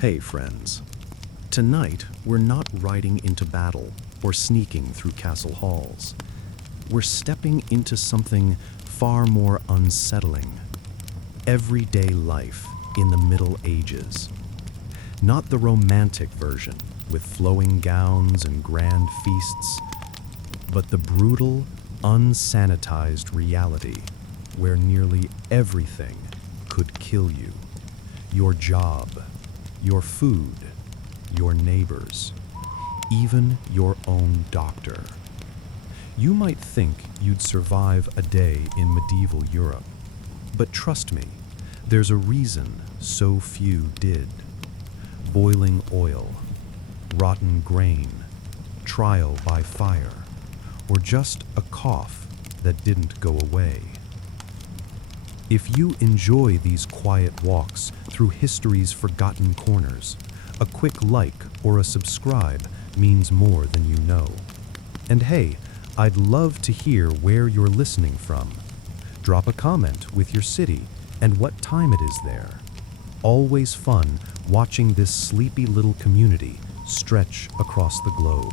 Hey friends, tonight we're not riding into battle or sneaking through castle halls. We're stepping into something far more unsettling. Everyday life in the Middle Ages. Not the romantic version with flowing gowns and grand feasts, but the brutal, unsanitized reality where nearly everything could kill you. Your job, your food, your neighbors, even your own doctor. You might think you'd survive a day in medieval Europe, but trust me, there's a reason so few did. Boiling oil, rotten grain, trial by fire, or just a cough that didn't go away. If you enjoy these quiet walks through history's forgotten corners, a quick like or a subscribe means more than you know. And hey, I'd love to hear where you're listening from. Drop a comment with your city and what time it is there. Always fun watching this sleepy little community stretch across the globe.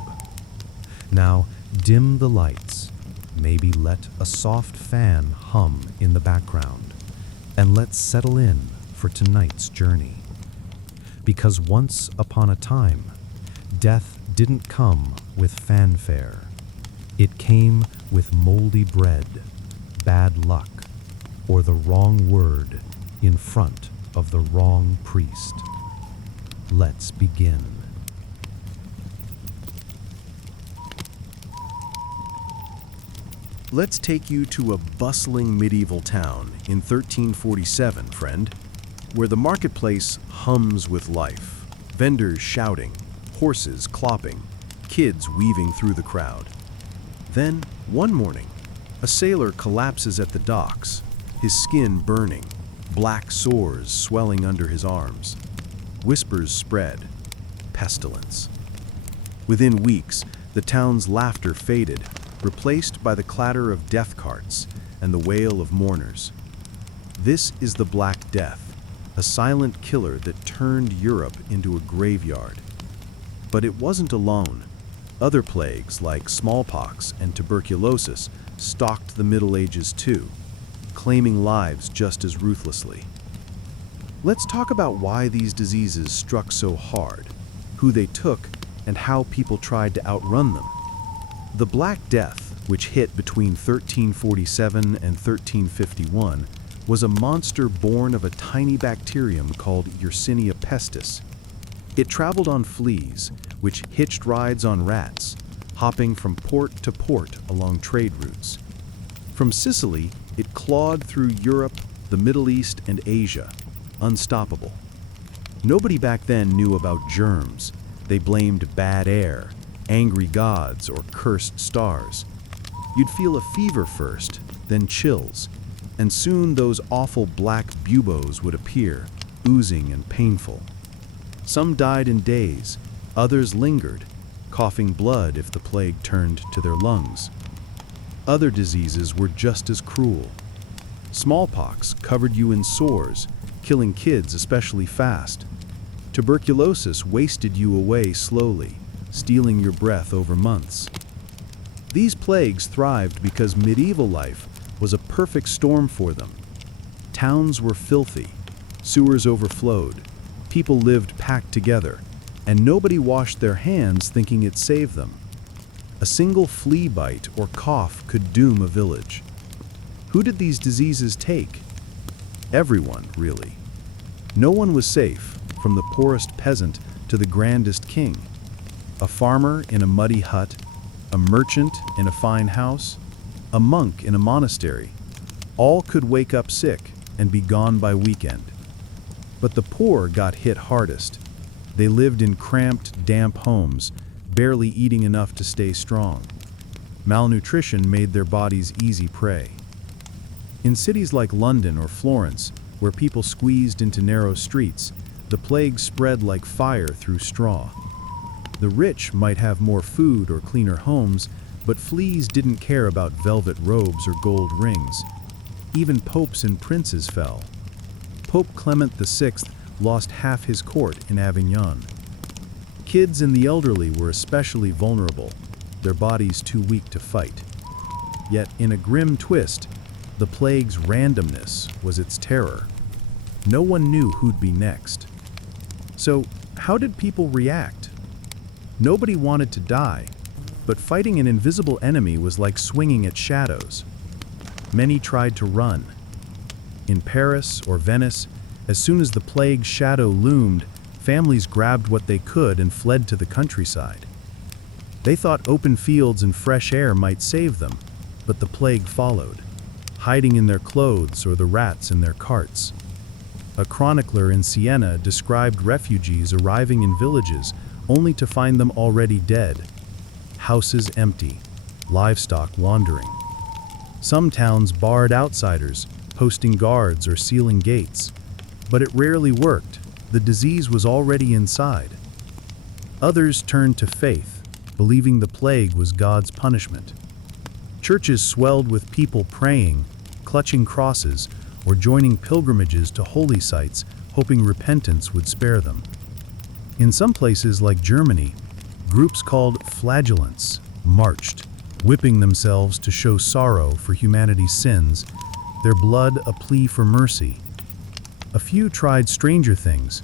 Now, dim the lights, maybe let a soft fan hum in the background, and let's settle in for tonight's journey. Because once upon a time, death didn't come with fanfare. It came with moldy bread, bad luck, or the wrong word in front of the wrong priest. Let's begin. Let's take you to a bustling medieval town in 1347, friend, where the marketplace hums with life, vendors shouting, horses clopping, kids weaving through the crowd. Then, one morning, a sailor collapses at the docks, his skin burning, black sores swelling under his arms. Whispers spread, pestilence. Within weeks, the town's laughter faded, replaced by the clatter of death carts and the wail of mourners. This is the Black Death, a silent killer that turned Europe into a graveyard. But it wasn't alone. Other plagues like smallpox and tuberculosis stalked the Middle Ages too, claiming lives just as ruthlessly. Let's talk about why these diseases struck so hard, who they took, and how people tried to outrun them. The Black Death, which hit between 1347 and 1351, was a monster born of a tiny bacterium called Yersinia pestis. It traveled on fleas, which hitched rides on rats, hopping from port to port along trade routes. From Sicily, it clawed through Europe, the Middle East, and Asia, unstoppable. Nobody back then knew about germs. They blamed bad air, angry gods, or cursed stars. You'd feel a fever first, then chills, and soon those awful black buboes would appear, oozing and painful. Some died in days, others lingered, coughing blood if the plague turned to their lungs. Other diseases were just as cruel. Smallpox covered you in sores, killing kids especially fast. Tuberculosis wasted you away slowly, stealing your breath over months. These plagues thrived because medieval life was a perfect storm for them. Towns were filthy, sewers overflowed, people lived packed together, and nobody washed their hands thinking it saved them. A single flea bite or cough could doom a village. Who did these diseases take? Everyone, really. No one was safe, from the poorest peasant to the grandest king. A farmer in a muddy hut, a merchant in a fine house, a monk in a monastery, all could wake up sick and be gone by weekend. But the poor got hit hardest. They lived in cramped, damp homes, barely eating enough to stay strong. Malnutrition made their bodies easy prey. In cities like London or Florence, where people squeezed into narrow streets, the plague spread like fire through straw. The rich might have more food or cleaner homes, but fleas didn't care about velvet robes or gold rings. Even popes and princes fell. Pope Clement VI lost half his court in Avignon. Kids and the elderly were especially vulnerable, their bodies too weak to fight. Yet, in a grim twist, the plague's randomness was its terror. No one knew who'd be next. So, how did people react? Nobody wanted to die, but fighting an invisible enemy was like swinging at shadows. Many tried to run. In Paris or Venice, as soon as the plague's shadow loomed, families grabbed what they could and fled to the countryside. They thought open fields and fresh air might save them, but the plague followed, hiding in their clothes or the rats in their carts. A chronicler in Siena described refugees arriving in villages only to find them already dead, houses empty, livestock wandering. Some towns barred outsiders, posting guards or sealing gates, but it rarely worked. The disease was already inside. Others turned to faith, believing the plague was God's punishment. Churches swelled with people praying, clutching crosses, or joining pilgrimages to holy sites, hoping repentance would spare them. In some places like Germany, groups called flagellants marched, whipping themselves to show sorrow for humanity's sins, their blood a plea for mercy. A few tried stranger things,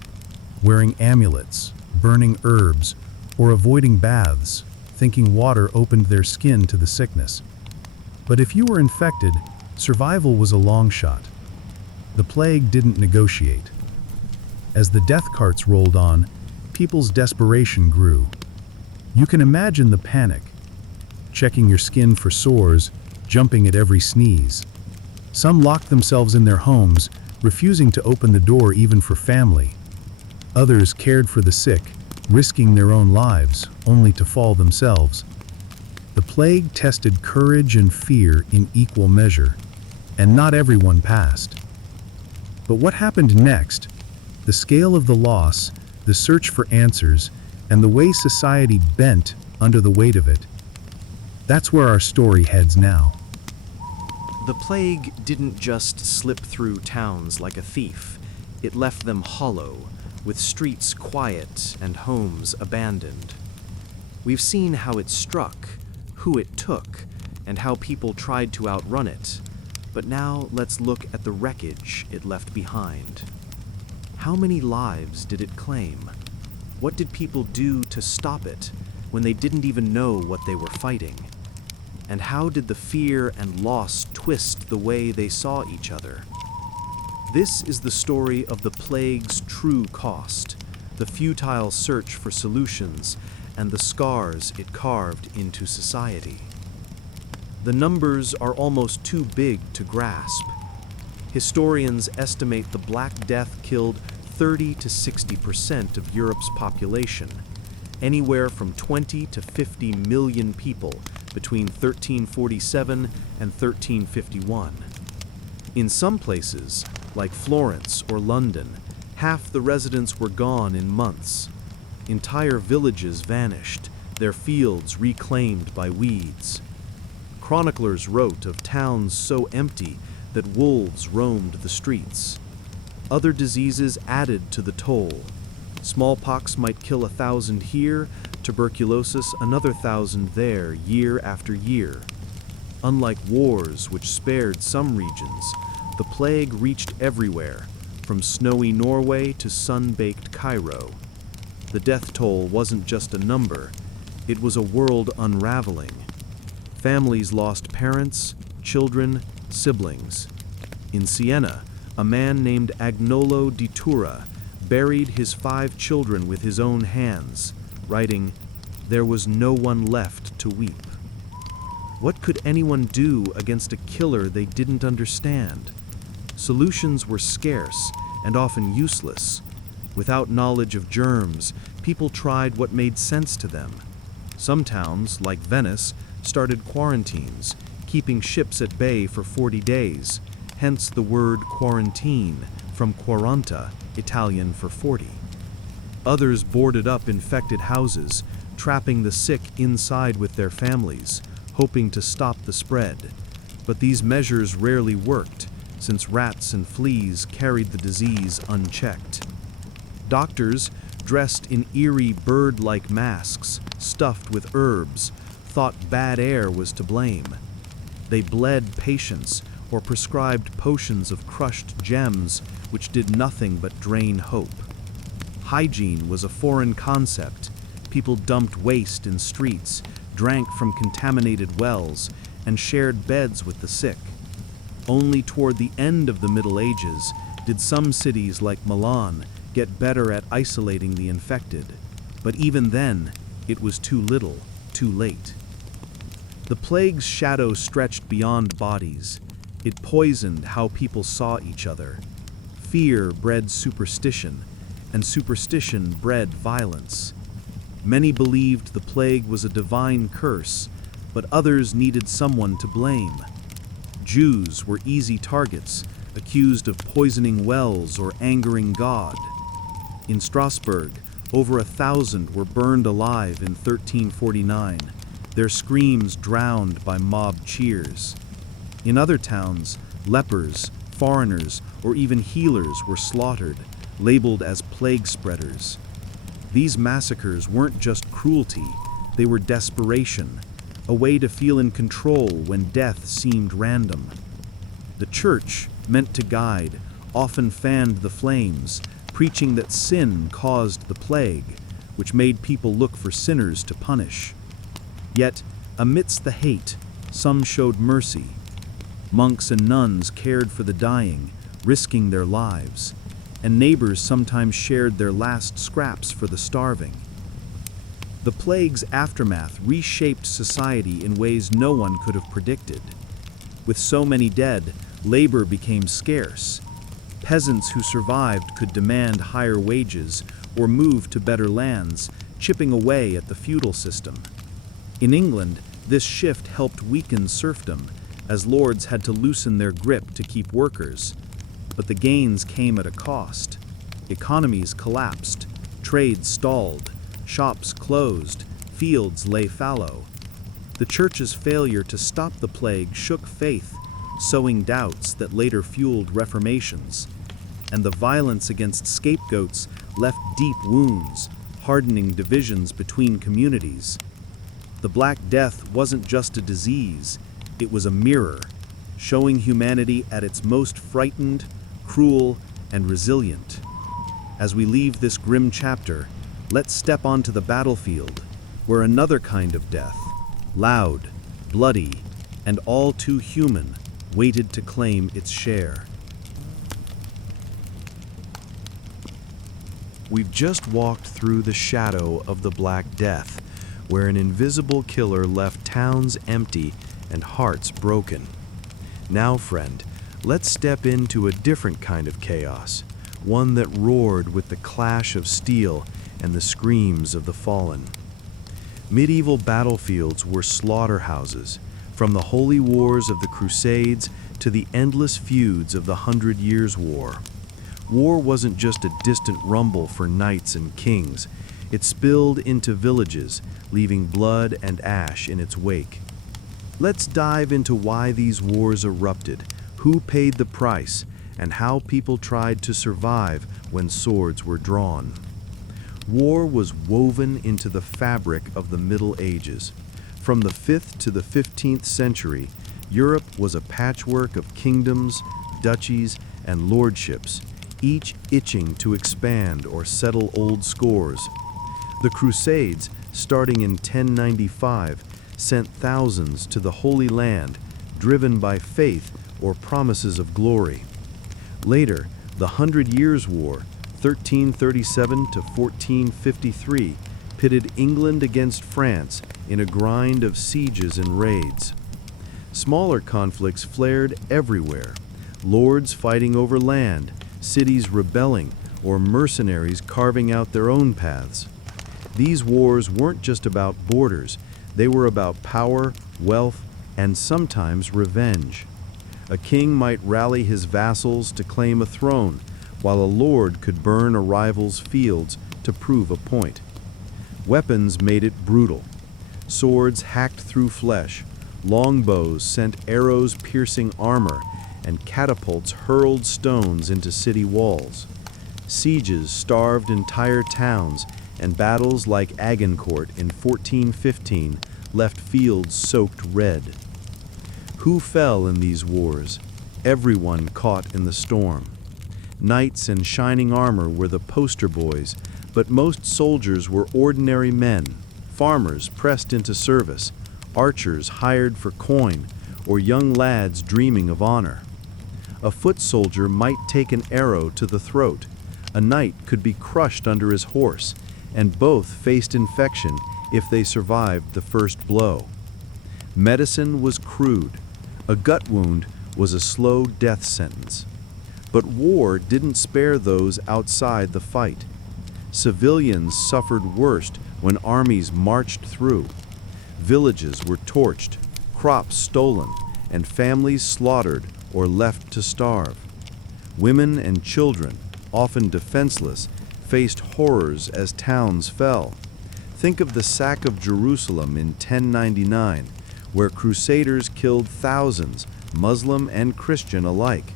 wearing amulets, burning herbs, or avoiding baths, thinking water opened their skin to the sickness. But if you were infected, survival was a long shot. The plague didn't negotiate. As the death carts rolled on, people's desperation grew. You can imagine the panic, checking your skin for sores, jumping at every sneeze. Some locked themselves in their homes, refusing to open the door even for family. Others cared for the sick, risking their own lives, only to fall themselves. The plague tested courage and fear in equal measure, and not everyone passed. But what happened next? The scale of the loss, the search for answers, and the way society bent under the weight of it. That's where our story heads now. The plague didn't just slip through towns like a thief. It left them hollow, with streets quiet and homes abandoned. We've seen how it struck, who it took, and how people tried to outrun it. But now let's look at the wreckage it left behind. How many lives did it claim? What did people do to stop it when they didn't even know what they were fighting? And how did the fear and loss twist the way they saw each other? This is the story of the plague's true cost, the futile search for solutions, and the scars it carved into society. The numbers are almost too big to grasp. Historians estimate the Black Death killed 30 to 60% of Europe's population, anywhere from 20 to 50 million people between 1347 and 1351. In some places, like Florence or London, half the residents were gone in months. Entire villages vanished, their fields reclaimed by weeds. Chroniclers wrote of towns so empty that wolves roamed the streets. Other diseases added to the toll. Smallpox might kill 1,000 here, tuberculosis another 1,000 there year after year. Unlike wars which spared some regions, the plague reached everywhere, from snowy Norway to sun-baked Cairo. The death toll wasn't just a number, it was a world unraveling. Families lost parents, children, siblings. In Siena, a man named Agnolo di Tura buried his 5 children with his own hands, writing, "There was no one left to weep." What could anyone do against a killer they didn't understand? Solutions were scarce and often useless. Without knowledge of germs, people tried what made sense to them. Some towns, like Venice, started quarantines, keeping ships at bay for 40 days, hence the word quarantine, from quaranta, Italian for 40. Others boarded up infected houses, trapping the sick inside with their families, hoping to stop the spread. But these measures rarely worked, since rats and fleas carried the disease unchecked. Doctors, dressed in eerie bird-like masks, stuffed with herbs, thought bad air was to blame. They bled patients or prescribed potions of crushed gems which did nothing but drain hope. Hygiene was a foreign concept. People dumped waste in streets, drank from contaminated wells, and shared beds with the sick. Only toward the end of the Middle Ages did some cities like Milan get better at isolating the infected, but even then, it was too little, too late. The plague's shadow stretched beyond bodies. It poisoned how people saw each other. Fear bred superstition, and superstition bred violence. Many believed the plague was a divine curse, but others needed someone to blame. Jews were easy targets, accused of poisoning wells or angering God. In Strasbourg, over 1,000 were burned alive in 1349, their screams drowned by mob cheers. In other towns, lepers, foreigners, or even healers were slaughtered, labeled as plague spreaders. These massacres weren't just cruelty, they were desperation, a way to feel in control when death seemed random. The church, meant to guide, often fanned the flames, preaching that sin caused the plague, which made people look for sinners to punish. Yet, amidst the hate, some showed mercy. Monks and nuns cared for the dying, risking their lives, and neighbors sometimes shared their last scraps for the starving. The plague's aftermath reshaped society in ways no one could have predicted. With so many dead, labor became scarce. Peasants who survived could demand higher wages or move to better lands, chipping away at the feudal system. In England, this shift helped weaken serfdom, as lords had to loosen their grip to keep workers. But the gains came at a cost. Economies collapsed, trade stalled, shops closed, fields lay fallow. The church's failure to stop the plague shook faith, sowing doubts that later fueled reformations. And the violence against scapegoats left deep wounds, hardening divisions between communities. The Black Death wasn't just a disease, it was a mirror, showing humanity at its most frightened, cruel, and resilient. As we leave this grim chapter, let's step onto the battlefield, where another kind of death, loud, bloody, and all too human, waited to claim its share. We've just walked through the shadow of the Black Death, where an invisible killer left towns empty and hearts broken. Now, friend, let's step into a different kind of chaos, one that roared with the clash of steel and the screams of the fallen. Medieval battlefields were slaughterhouses, from the holy wars of the Crusades to the endless feuds of the 100 Years' War. War wasn't just a distant rumble for knights and kings. It spilled into villages, leaving blood and ash in its wake. Let's dive into why these wars erupted, who paid the price, and how people tried to survive when swords were drawn. War was woven into the fabric of the Middle Ages. From the 5th to the 15th century, Europe was a patchwork of kingdoms, duchies, and lordships, each itching to expand or settle old scores. The Crusades, starting in 1095, sent thousands to the Holy Land, driven by faith or promises of glory. Later, the 100 Years' War, 1337 to 1453, pitted England against France in a grind of sieges and raids. Smaller conflicts flared everywhere, lords fighting over land, cities rebelling, or mercenaries carving out their own paths. These wars weren't just about borders, they were about power, wealth, and sometimes revenge. A king might rally his vassals to claim a throne, while a lord could burn a rival's fields to prove a point. Weapons made it brutal. Swords hacked through flesh, longbows sent arrows piercing armor, and catapults hurled stones into city walls. Sieges starved entire towns, and battles like Agincourt in 1415 left fields soaked red. Who fell in these wars? Everyone caught in the storm. Knights in shining armor were the poster boys, but most soldiers were ordinary men, farmers pressed into service, archers hired for coin, or young lads dreaming of honor. A foot soldier might take an arrow to the throat, a knight could be crushed under his horse, and both faced infection if they survived the first blow. Medicine was crude. A gut wound was a slow death sentence. But war didn't spare those outside the fight. Civilians suffered worst when armies marched through. Villages were torched, crops stolen, and families slaughtered or left to starve. Women and children, often defenseless, faced horrors as towns fell. Think of the sack of Jerusalem in 1099, where crusaders killed thousands, Muslim and Christian alike.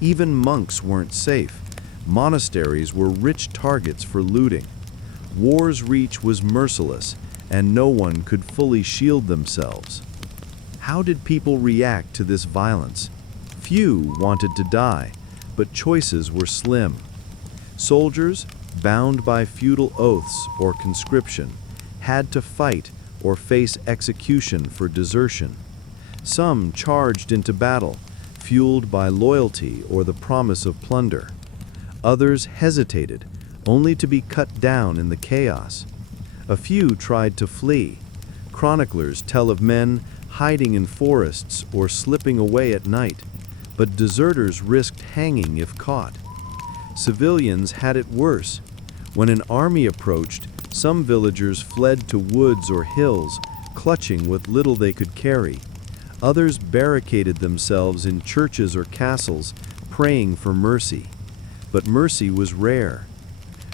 Even monks weren't safe. Monasteries were rich targets for looting. War's reach was merciless, and no one could fully shield themselves. How did people react to this violence? Few wanted to die, but choices were slim. Soldiers, bound by feudal oaths or conscription, had to fight or face execution for desertion. Some charged into battle, fueled by loyalty or the promise of plunder. Others hesitated, only to be cut down in the chaos. A few tried to flee. Chroniclers tell of men hiding in forests or slipping away at night, but deserters risked hanging if caught. Civilians had it worse. When an army approached, some villagers fled to woods or hills, clutching what little they could carry. Others barricaded themselves in churches or castles, praying for mercy. But mercy was rare.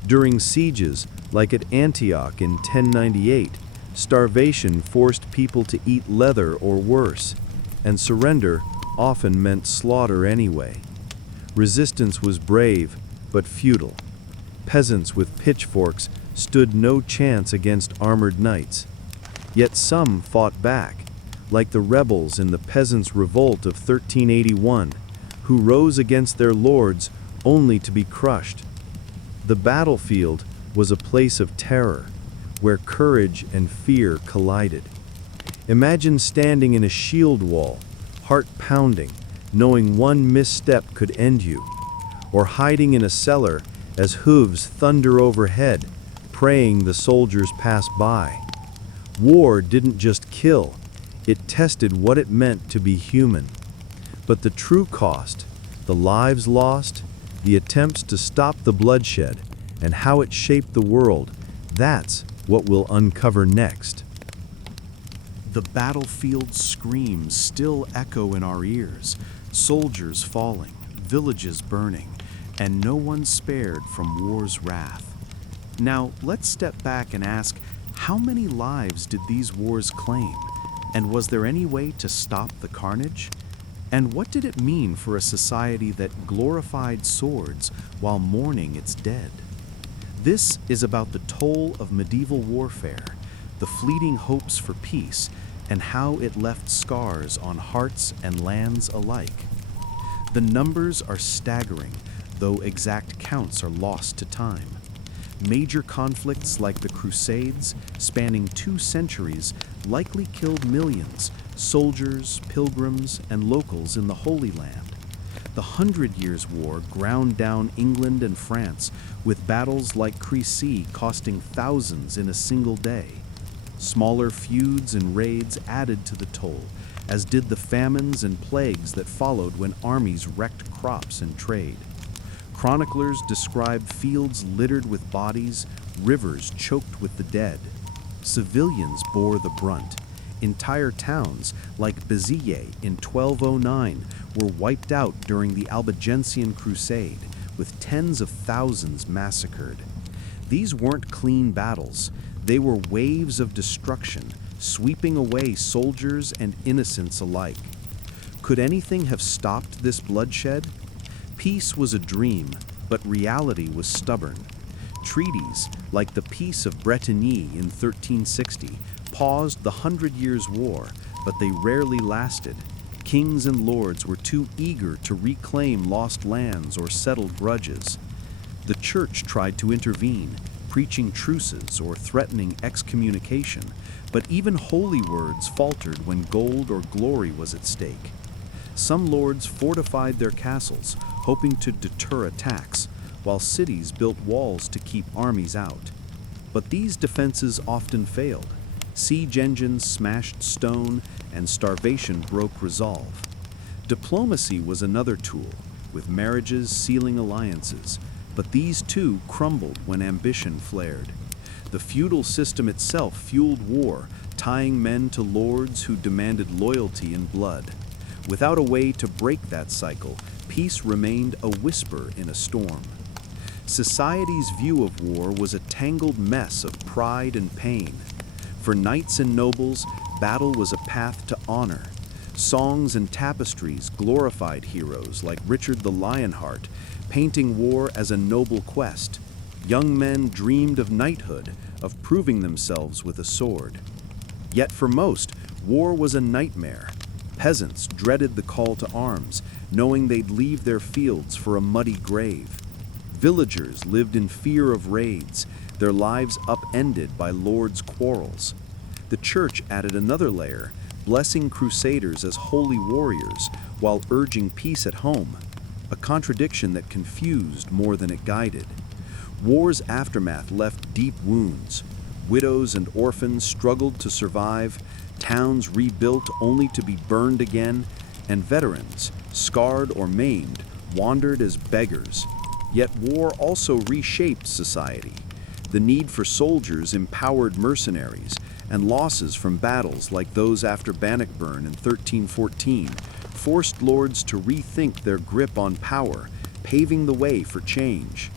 During sieges, like at Antioch in 1098, starvation forced people to eat leather or worse, and surrender often meant slaughter anyway. Resistance was brave, but futile. Peasants with pitchforks stood no chance against armored knights. Yet some fought back, like the rebels in the Peasants' Revolt of 1381, who rose against their lords only to be crushed. The battlefield was a place of terror, where courage and fear collided. Imagine standing in a shield wall, heart pounding, knowing one misstep could end you, or hiding in a cellar as hooves thunder overhead, praying the soldiers pass by. War didn't just kill, it tested what it meant to be human. But the true cost, the lives lost, the attempts to stop the bloodshed, and how it shaped the world, that's what we'll uncover next. The battlefield screams still echo in our ears, soldiers falling, villages burning, and no one spared from war's wrath. Now, let's step back and ask, how many lives did these wars claim? And was there any way to stop the carnage? And what did it mean for a society that glorified swords while mourning its dead? This is about the toll of medieval warfare, the fleeting hopes for peace, and how it left scars on hearts and lands alike. The numbers are staggering, though exact counts are lost to time. Major conflicts like the Crusades, spanning 2 centuries, likely killed millions, soldiers, pilgrims, and locals in the Holy Land. The 100 Years' War ground down England and France, with battles like Crécy costing thousands in a single day. Smaller feuds and raids added to the toll, as did the famines and plagues that followed when armies wrecked crops and trade. Chroniclers describe fields littered with bodies, rivers choked with the dead. Civilians bore the brunt. Entire towns, like Béziers in 1209, were wiped out during the Albigensian Crusade, with tens of thousands massacred. These weren't clean battles. They were waves of destruction, sweeping away soldiers and innocents alike. Could anything have stopped this bloodshed? Peace was a dream, But reality was stubborn. Treaties, like the Peace of Bretigny in 1360, paused the Hundred Years' War, but they rarely lasted. Kings and lords were too eager to reclaim lost lands or settle grudges. The church tried to intervene, preaching truces or threatening excommunication, but even holy words faltered when gold or glory was at stake. Some lords fortified their castles, hoping to deter attacks, while cities built walls to keep armies out. But these defenses often failed. Siege engines smashed stone, and starvation broke resolve. Diplomacy was another tool, with marriages sealing alliances, but these too crumbled when ambition flared. The feudal system itself fueled war, tying men to lords who demanded loyalty and blood. Without a way to break that cycle, peace remained a whisper in a storm. Society's view of war was a tangled mess of pride and pain. For knights and nobles, battle was a path to honor. Songs and tapestries glorified heroes like Richard the Lionheart, painting war as a noble quest. Young men dreamed of knighthood, of proving themselves with a sword. Yet for most, war was a nightmare. Peasants dreaded the call to arms, knowing they'd leave their fields for a muddy grave. Villagers lived in fear of raids, their lives upended by lords' quarrels. The church added another layer, blessing crusaders as holy warriors while urging peace at home, a contradiction that confused more than it guided. War's aftermath left deep wounds. Widows and orphans struggled to survive, towns rebuilt only to be burned again, and veterans, scarred or maimed, wandered as beggars. Yet war also reshaped society. The need for soldiers empowered mercenaries, and losses from battles like those after Bannockburn in 1314 forced lords to rethink their grip on power, paving the way for change.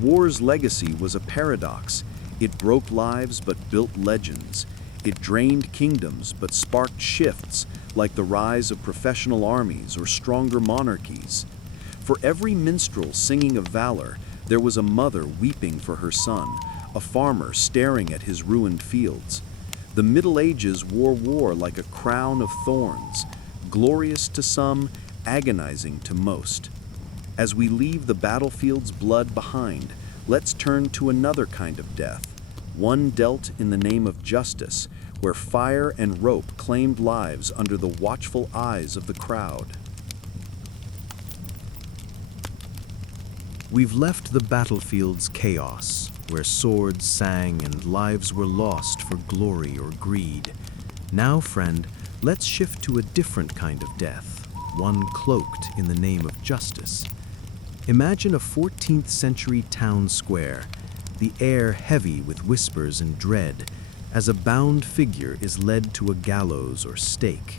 War's legacy was a paradox. It broke lives but built legends. It drained kingdoms but sparked shifts, like the rise of professional armies or stronger monarchies. For every minstrel singing of valor, there was a mother weeping for her son, a farmer staring at his ruined fields. The Middle Ages wore war like a crown of thorns, glorious to some, agonizing to most. As we leave the battlefield's blood behind, let's turn to another kind of death, one dealt in the name of justice, where fire and rope claimed lives under the watchful eyes of the crowd. We've left the battlefield's chaos, where swords sang and lives were lost for glory or greed. Now, friend, let's shift to a different kind of death, one cloaked in the name of justice. Imagine a 14th century town square, the air heavy with whispers and dread, as a bound figure is led to a gallows or stake.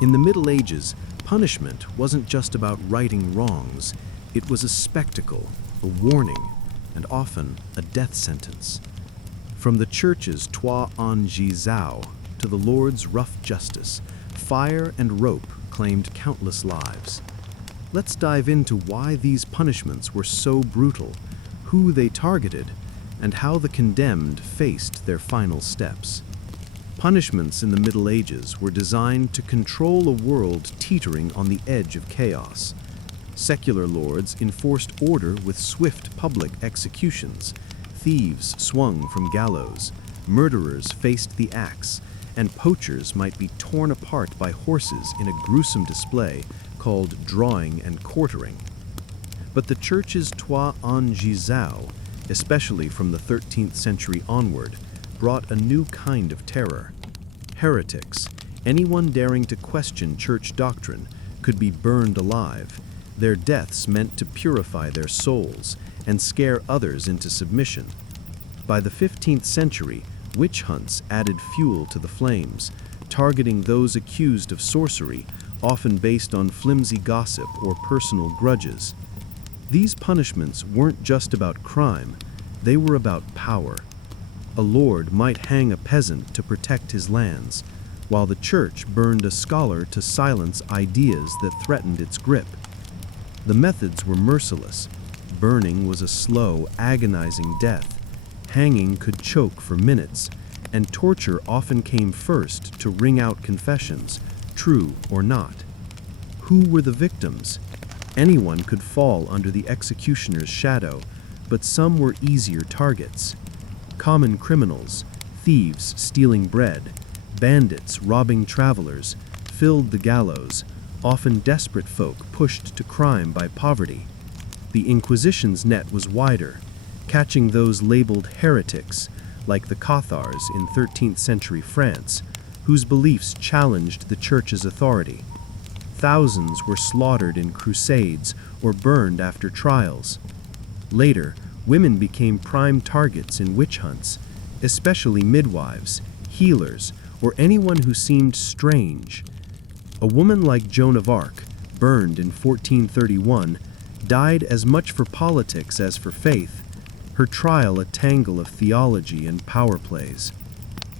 In the Middle Ages, punishment wasn't just about righting wrongs. It was a spectacle, a warning, and often a death sentence. From the church's toi en gisao to the Lord's rough justice, fire and rope claimed countless lives. Let's dive into why these punishments were so brutal, who they targeted, and how the condemned faced their final steps. Punishments in the Middle Ages were designed to control a world teetering on the edge of chaos. Secular lords enforced order with swift public executions. Thieves swung from gallows, murderers faced the axe, and poachers might be torn apart by horses in a gruesome display called drawing and quartering. But the church's toi en gisao, especially from the 13th century onward, brought a new kind of terror. Heretics, anyone daring to question church doctrine, could be burned alive. Their deaths meant to purify their souls and scare others into submission. By the 15th century, witch hunts added fuel to the flames, targeting those accused of sorcery, often based on flimsy gossip or personal grudges. These punishments weren't just about crime, they were about power. A lord might hang a peasant to protect his lands, while the church burned a scholar to silence ideas that threatened its grip. The methods were merciless: burning was a slow, agonizing death. Hanging could choke for minutes, and torture often came first to wring out confessions, true or not. Who were the victims? Anyone could fall under the executioner's shadow, but some were easier targets. Common criminals, thieves stealing bread, bandits robbing travelers, filled the gallows, often desperate folk pushed to crime by poverty. The Inquisition's net was wider, catching those labeled heretics, like the Cathars in 13th century France, whose beliefs challenged the Church's authority. Thousands were slaughtered in crusades or burned after trials. Later, women became prime targets in witch hunts, especially midwives, healers, or anyone who seemed strange. A woman like Joan of Arc, burned in 1431, died as much for politics as for faith, her trial a tangle of theology and power plays.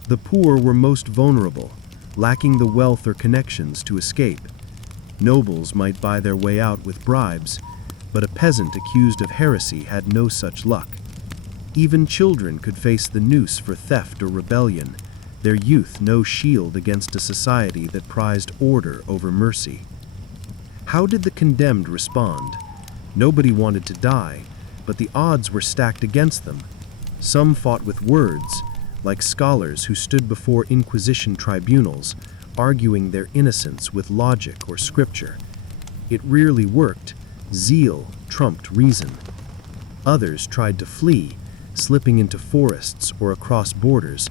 The poor were most vulnerable, lacking the wealth or connections to escape. Nobles might buy their way out with bribes, but a peasant accused of heresy had no such luck. Even children could face the noose for theft or rebellion, their youth no shield against a society that prized order over mercy. How did the condemned respond? Nobody wanted to die, but the odds were stacked against them. Some fought with words, like scholars who stood before Inquisition tribunals, arguing their innocence with logic or scripture. It rarely worked. Zeal trumped reason. Others tried to flee, slipping into forests or across borders,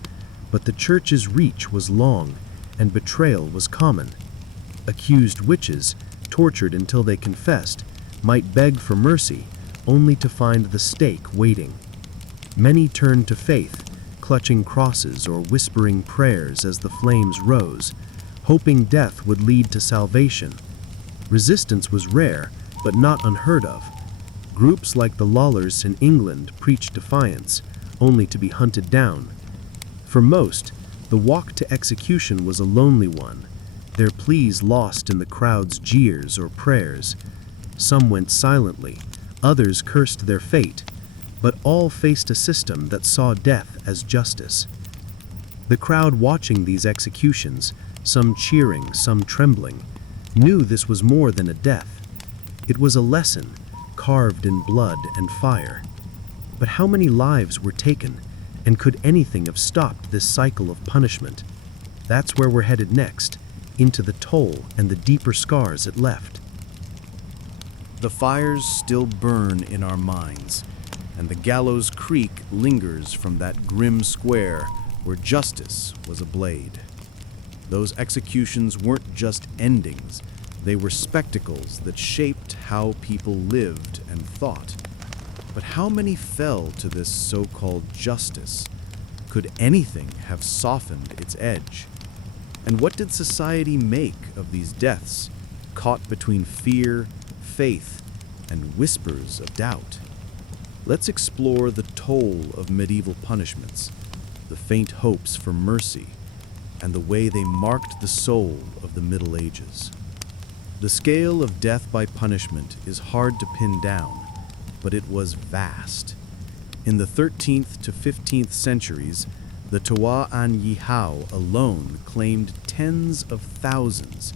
but the Church's reach was long, and betrayal was common. Accused witches, tortured until they confessed, might beg for mercy, only to find the stake waiting. Many turned to faith, clutching crosses or whispering prayers as the flames rose, hoping death would lead to salvation. Resistance was rare, but not unheard of. Groups like the Lawlers in England preached defiance, only to be hunted down. For most, the walk to execution was a lonely one, their pleas lost in the crowd's jeers or prayers. Some went silently, others cursed their fate, but all faced a system that saw death as justice. The crowd watching these executions, some cheering, some trembling, knew this was more than a death. It was a lesson, carved in blood and fire. But how many lives were taken, and could anything have stopped this cycle of punishment? That's where we're headed next, into the toll and the deeper scars it left. The fires still burn in our minds, and the gallows creak lingers from that grim square where justice was a blade. Those executions weren't just endings, they were spectacles that shaped how people lived and thought. But how many fell to this so-called justice? Could anything have softened its edge? And what did society make of these deaths, caught between fear, faith, and whispers of doubt? Let's explore the toll of medieval punishments, the faint hopes for mercy, and the way they marked the soul of the Middle Ages. The scale of death by punishment is hard to pin down, but it was vast. In the 13th to 15th centuries, the Tuatha Dé Chásc alone claimed tens of thousands.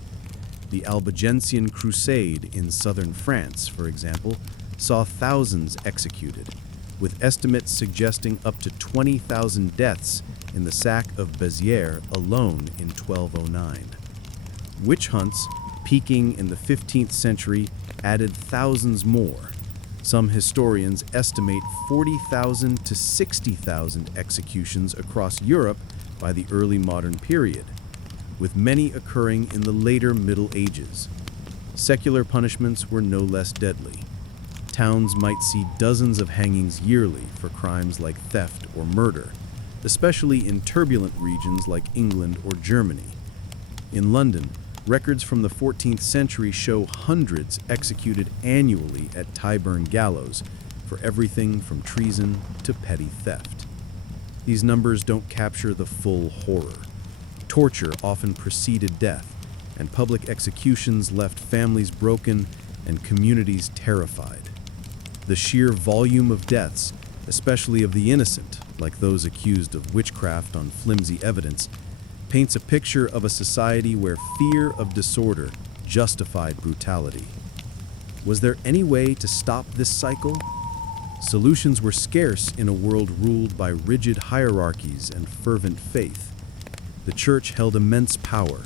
The Albigensian Crusade in southern France, for example, saw thousands executed, with estimates suggesting up to 20,000 deaths in the sack of Béziers alone in 1209. Witch hunts, peaking in the 15th century, added thousands more. Some historians estimate 40,000 to 60,000 executions across Europe by the early modern period, with many occurring in the later Middle Ages. Secular punishments were no less deadly. Towns might see dozens of hangings yearly for crimes like theft or murder, especially in turbulent regions like England or Germany. In London, records from the 14th century show hundreds executed annually at Tyburn gallows for everything from treason to petty theft. These numbers don't capture the full horror. Torture often preceded death, and public executions left families broken and communities terrified. The sheer volume of deaths, especially of the innocent, like those accused of witchcraft on flimsy evidence, paints a picture of a society where fear of disorder justified brutality. Was there any way to stop this cycle? Solutions were scarce in a world ruled by rigid hierarchies and fervent faith. The church held immense power,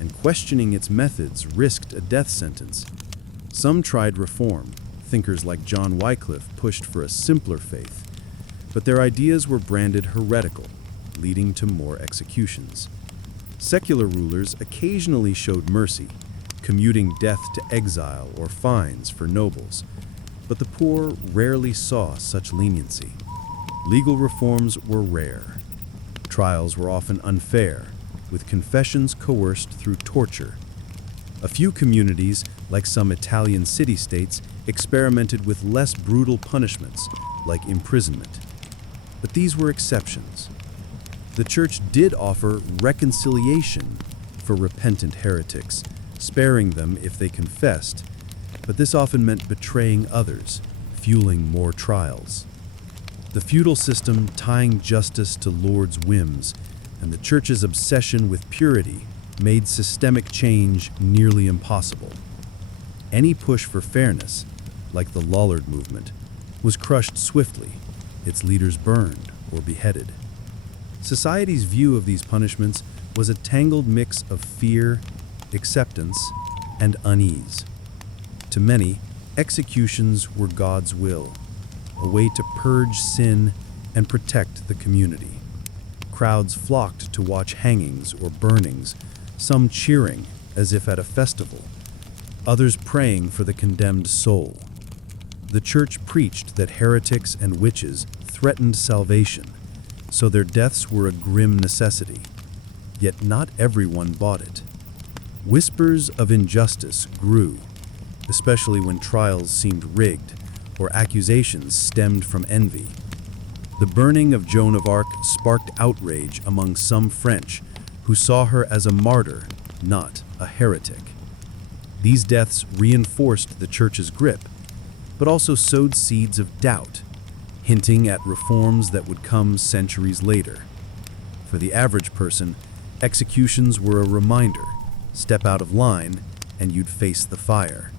and questioning its methods risked a death sentence. Some tried reform. Thinkers like John Wycliffe pushed for a simpler faith, but their ideas were branded heretical, leading to more executions. Secular rulers occasionally showed mercy, commuting death to exile or fines for nobles, but the poor rarely saw such leniency. Legal reforms were rare. Trials were often unfair, with confessions coerced through torture. A few communities, like some Italian city-states, experimented with less brutal punishments, like imprisonment. But these were exceptions. The church did offer reconciliation for repentant heretics, sparing them if they confessed, but this often meant betraying others, fueling more trials. The feudal system tying justice to lords' whims and the church's obsession with purity made systemic change nearly impossible. Any push for fairness, like the Lollard movement, was crushed swiftly, its leaders burned or beheaded. Society's view of these punishments was a tangled mix of fear, acceptance, and unease. To many, executions were God's will, a way to purge sin and protect the community. Crowds flocked to watch hangings or burnings, some cheering as if at a festival, others praying for the condemned soul. The church preached that heretics and witches threatened salvation, so their deaths were a grim necessity. Yet not everyone bought it. Whispers of injustice grew, especially when trials seemed rigged or accusations stemmed from envy. The burning of Joan of Arc sparked outrage among some French who saw her as a martyr, not a heretic. These deaths reinforced the church's grip, but also sowed seeds of doubt, hinting at reforms that would come centuries later. For the average person, executions were a reminder: step out of line and you'd face the fire.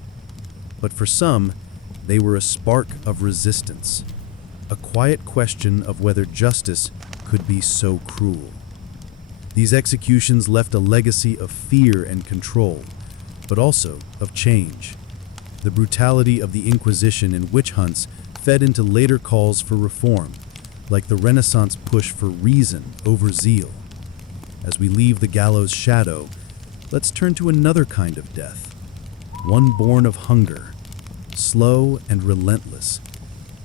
But for some, they were a spark of resistance, a quiet question of whether justice could be so cruel. These executions left a legacy of fear and control, but also of change. The brutality of the Inquisition and witch hunts fed into later calls for reform, like the Renaissance push for reason over zeal. As we leave the gallows' shadow, let's turn to another kind of death, one born of hunger, slow and relentless,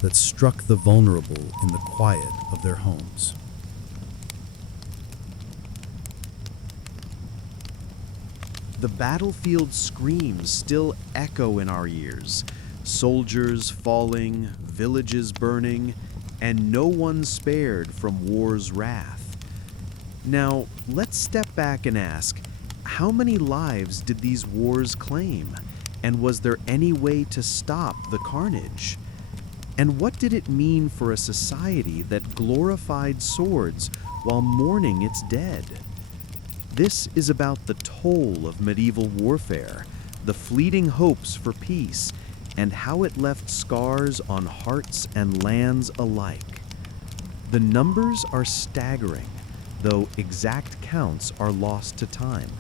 that struck the vulnerable in the quiet of their homes. The battlefield screams still echo in our ears. Soldiers falling, villages burning, and no one spared from war's wrath. Now, let's step back and ask, how many lives did these wars claim? And was there any way to stop the carnage? And what did it mean for a society that glorified swords while mourning its dead? This is about the toll of medieval warfare, the fleeting hopes for peace, and how it left scars on hearts and lands alike. The numbers are staggering, though exact counts are lost to time.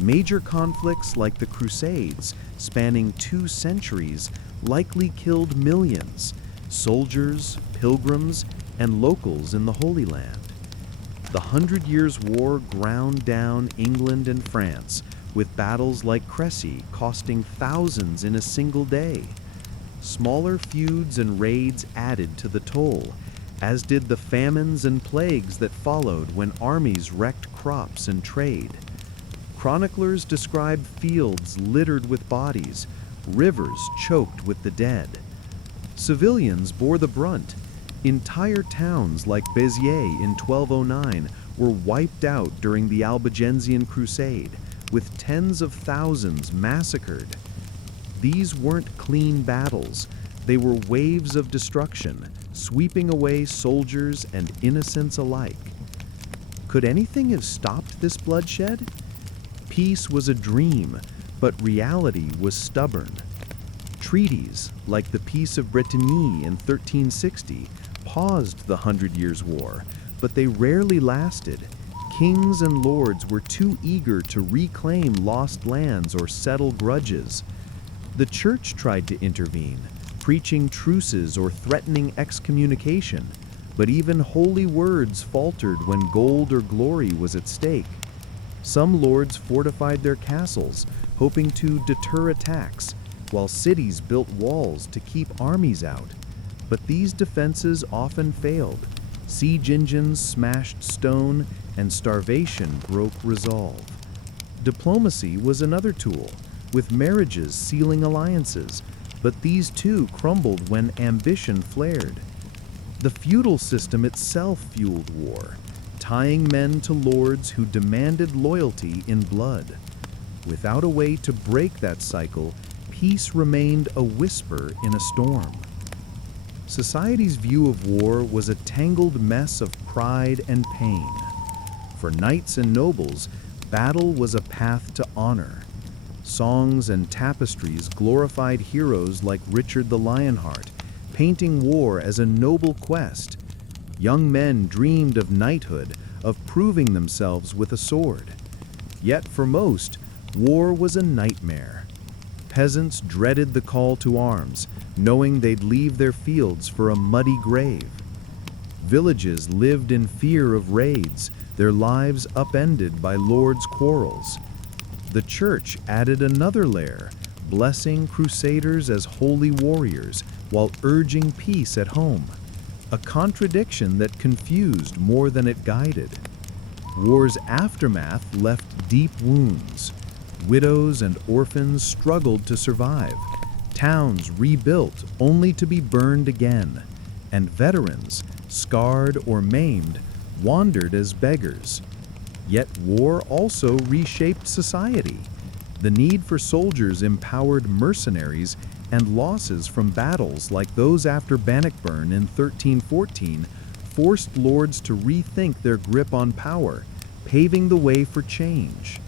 Major conflicts like the Crusades, spanning 2 centuries, likely killed millions: soldiers, pilgrims, and locals in the Holy Land. The 100 Years' War ground down England and France, with battles like Crécy costing thousands in a single day. Smaller feuds and raids added to the toll, as did the famines and plagues that followed when armies wrecked crops and trade. Chroniclers describe fields littered with bodies, rivers choked with the dead. Civilians bore the brunt. Entire towns like Béziers in 1209 were wiped out during the Albigensian Crusade, with tens of thousands massacred. These weren't clean battles. They were waves of destruction, sweeping away soldiers and innocents alike. Could anything have stopped this bloodshed? Peace was a dream, but reality was stubborn. Treaties, like the Peace of Bretigny in 1360, paused the Hundred Years' War, but they rarely lasted. Kings and lords were too eager to reclaim lost lands or settle grudges. The church tried to intervene, preaching truces or threatening excommunication, but even holy words faltered when gold or glory was at stake. Some lords fortified their castles, hoping to deter attacks, while cities built walls to keep armies out. But these defenses often failed. Siege engines smashed stone, and starvation broke resolve. Diplomacy was another tool, with marriages sealing alliances, but these too crumbled when ambition flared. The feudal system itself fueled war, tying men to lords who demanded loyalty in blood. Without a way to break that cycle, peace remained a whisper in a storm. Society's view of war was a tangled mess of pride and pain. For knights and nobles, battle was a path to honor. Songs and tapestries glorified heroes like Richard the Lionheart, painting war as a noble quest. Young men dreamed of knighthood, of proving themselves with a sword. Yet for most, war was a nightmare. Peasants dreaded the call to arms, knowing they'd leave their fields for a muddy grave. Villages lived in fear of raids, their lives upended by lords' quarrels. The church added another layer, blessing crusaders as holy warriors while urging peace at home, a contradiction that confused more than it guided. War's aftermath left deep wounds. Widows and orphans struggled to survive. Towns rebuilt only to be burned again, and veterans, scarred or maimed, wandered as beggars. Yet war also reshaped society. The need for soldiers empowered mercenaries, and losses from battles like those after Bannockburn in 1314 forced lords to rethink their grip on power, paving the way for change.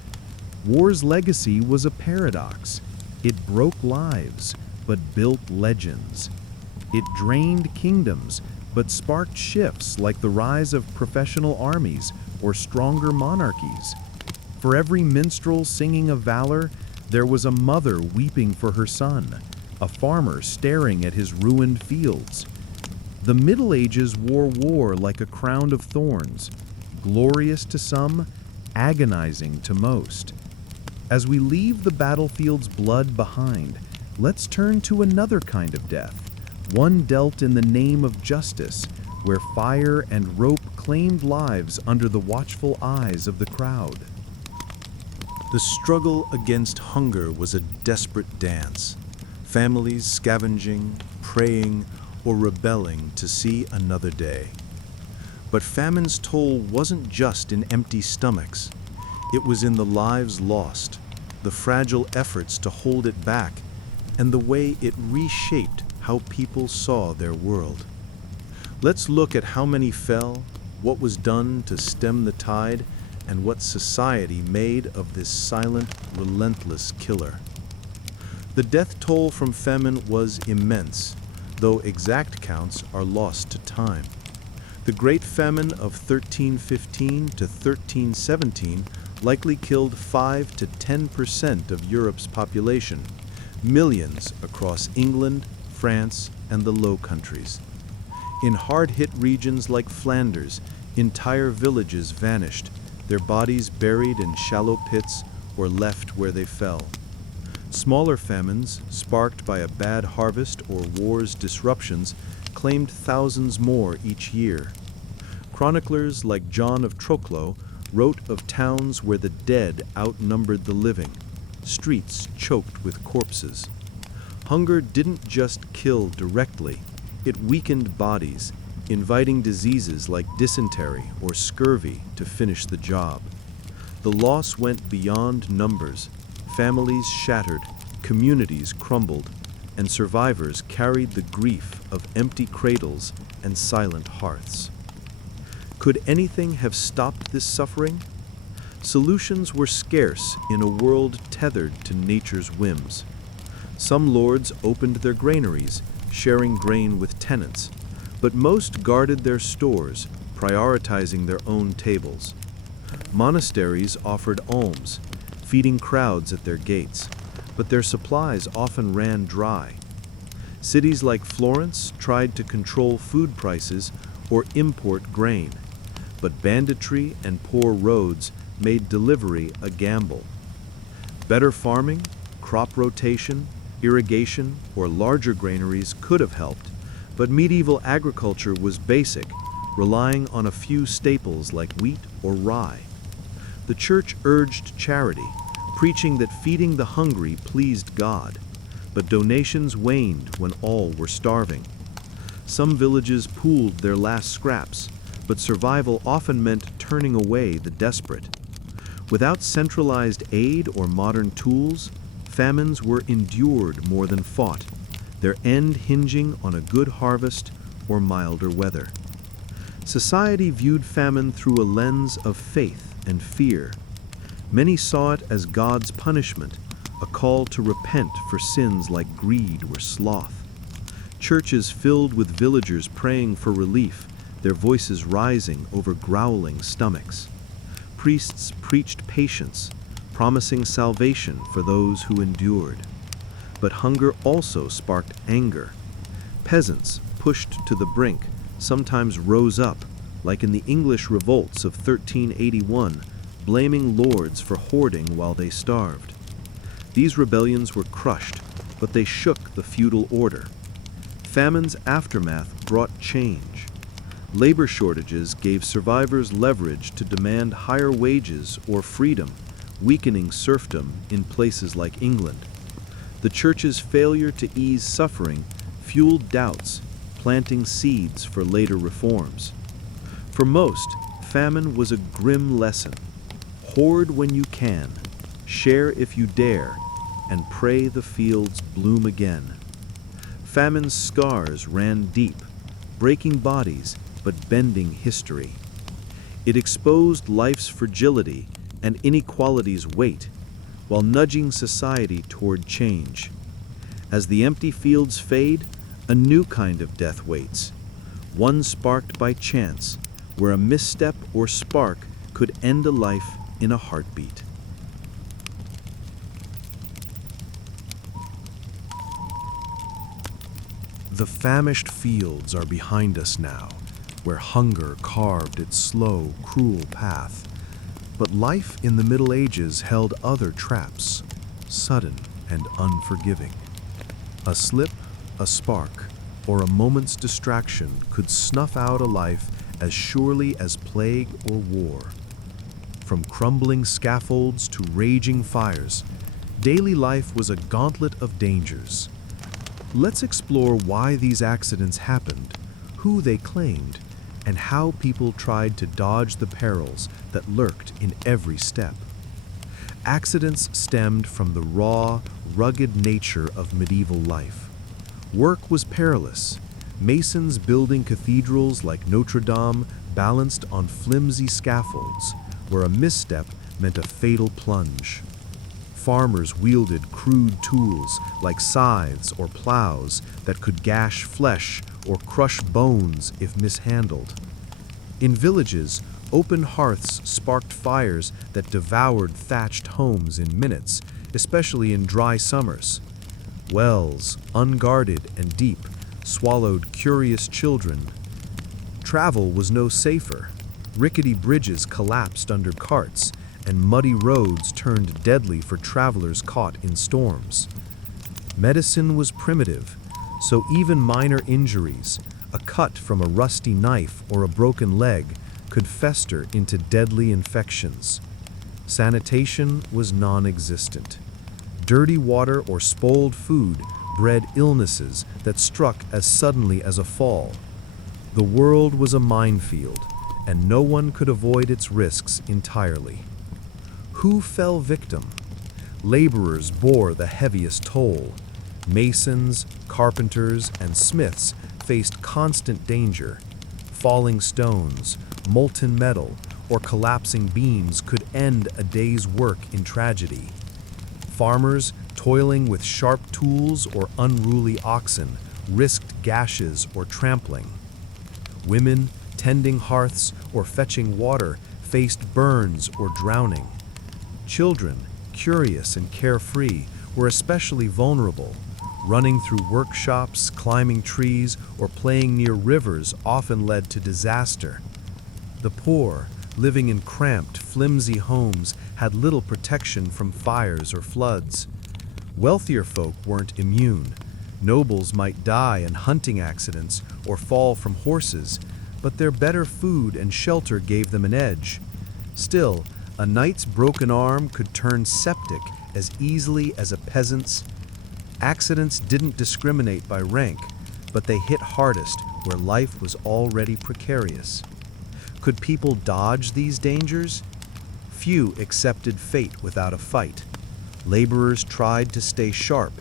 War's legacy was a paradox. It broke lives, but built legends. It drained kingdoms, but sparked shifts like the rise of professional armies or stronger monarchies. For every minstrel singing of valor, there was a mother weeping for her son, a farmer staring at his ruined fields. The Middle Ages wore war like a crown of thorns, glorious to some, agonizing to most. As we leave the battlefield's blood behind, let's turn to another kind of death, one dealt in the name of justice, where fire and rope claimed lives under the watchful eyes of the crowd. The struggle against hunger was a desperate dance, families scavenging, praying, or rebelling to see another day. But famine's toll wasn't just in empty stomachs. It was in the lives lost, the fragile efforts to hold it back, and the way it reshaped how people saw their world. Let's look at how many fell, what was done to stem the tide, and what society made of this silent, relentless killer. The death toll from famine was immense, though exact counts are lost to time. The Great Famine of 1315 to 1317 likely killed 5 to 10% of Europe's population, millions across England, France, and the Low Countries. In hard-hit regions like Flanders, entire villages vanished, their bodies buried in shallow pits or left where they fell. Smaller famines, sparked by a bad harvest or war's disruptions, claimed thousands more each year. Chroniclers like John of Troclo wrote of towns where the dead outnumbered the living, streets choked with corpses. Hunger didn't just kill directly, it weakened bodies, inviting diseases like dysentery or scurvy to finish the job. The loss went beyond numbers. Families shattered, communities crumbled, and survivors carried the grief of empty cradles and silent hearths. Could anything have stopped this suffering? Solutions were scarce in a world tethered to nature's whims. Some lords opened their granaries, sharing grain with tenants, but most guarded their stores, prioritizing their own tables. Monasteries offered alms, feeding crowds at their gates, but their supplies often ran dry. Cities like Florence tried to control food prices or import grain, but banditry and poor roads made delivery a gamble. Better farming, crop rotation, irrigation, or larger granaries could have helped, but medieval agriculture was basic, relying on a few staples like wheat or rye. The church urged charity, preaching that feeding the hungry pleased God, but donations waned when all were starving. Some villages pooled their last scraps, but survival often meant turning away the desperate. Without centralized aid or modern tools, famines were endured more than fought, their end hinging on a good harvest or milder weather. Society viewed famine through a lens of faith and fear. Many saw it as God's punishment, a call to repent for sins like greed or sloth. Churches filled with villagers praying for relief, their voices rising over growling stomachs. Priests preached patience, promising salvation for those who endured. But hunger also sparked anger. Peasants, pushed to the brink, sometimes rose up, like in the English revolts of 1381, blaming lords for hoarding while they starved. These rebellions were crushed, but they shook the feudal order. Famine's aftermath brought change. Labor shortages gave survivors leverage to demand higher wages or freedom, weakening serfdom in places like England. The church's failure to ease suffering fueled doubts, planting seeds for later reforms. For most, famine was a grim lesson. Hoard when you can, share if you dare, and pray the fields bloom again. Famine's scars ran deep, breaking bodies but bending history. It exposed life's fragility and inequality's weight, while nudging society toward change. As the empty fields fade, a new kind of death waits, one sparked by chance, where a misstep or spark could end a life in a heartbeat. The famished fields are behind us now, where hunger carved its slow, cruel path. But life in the Middle Ages held other traps, sudden and unforgiving. A slip, a spark, or a moment's distraction could snuff out a life as surely as plague or war. From crumbling scaffolds to raging fires, daily life was a gauntlet of dangers. Let's explore why these accidents happened, who they claimed, and how people tried to dodge the perils that lurked in every step. Accidents stemmed from the raw, rugged nature of medieval life. Work was perilous. Masons building cathedrals like Notre Dame balanced on flimsy scaffolds, where a misstep meant a fatal plunge. Farmers wielded crude tools like scythes or plows that could gash flesh or crush bones if mishandled. In villages, open hearths sparked fires that devoured thatched homes in minutes, especially in dry summers. Wells, unguarded and deep, swallowed curious children. Travel was no safer. Rickety bridges collapsed under carts, and muddy roads turned deadly for travelers caught in storms. Medicine was primitive, so even minor injuries, a cut from a rusty knife or a broken leg, could fester into deadly infections. Sanitation was non-existent. Dirty water or spoiled food bred illnesses that struck as suddenly as a fall. The world was a minefield, and no one could avoid its risks entirely. Who fell victim? Laborers bore the heaviest toll. Masons, carpenters, and smiths faced constant danger. Falling stones, molten metal, or collapsing beams could end a day's work in tragedy. Farmers, toiling with sharp tools or unruly oxen, risked gashes or trampling. Women, tending hearths or fetching water, faced burns or drowning. Children, curious and carefree, were especially vulnerable. Running through workshops, climbing trees, or playing near rivers often led to disaster. The poor, living in cramped, flimsy homes, had little protection from fires or floods. Wealthier folk weren't immune. Nobles might die in hunting accidents or fall from horses, but their better food and shelter gave them an edge. Still, a knight's broken arm could turn septic as easily as a peasant's. Accidents didn't discriminate by rank, but they hit hardest where life was already precarious. Could people dodge these dangers? Few accepted fate without a fight. Laborers tried to stay sharp.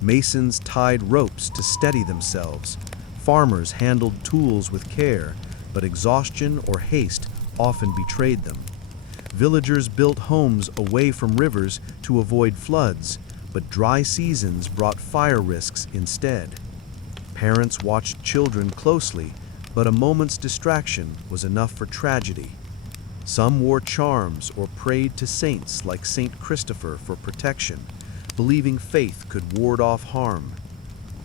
Masons tied ropes to steady themselves. Farmers handled tools with care, but exhaustion or haste often betrayed them. Villagers built homes away from rivers to avoid floods, but dry seasons brought fire risks instead. Parents watched children closely, but a moment's distraction was enough for tragedy. Some wore charms or prayed to saints like Saint Christopher for protection, believing faith could ward off harm.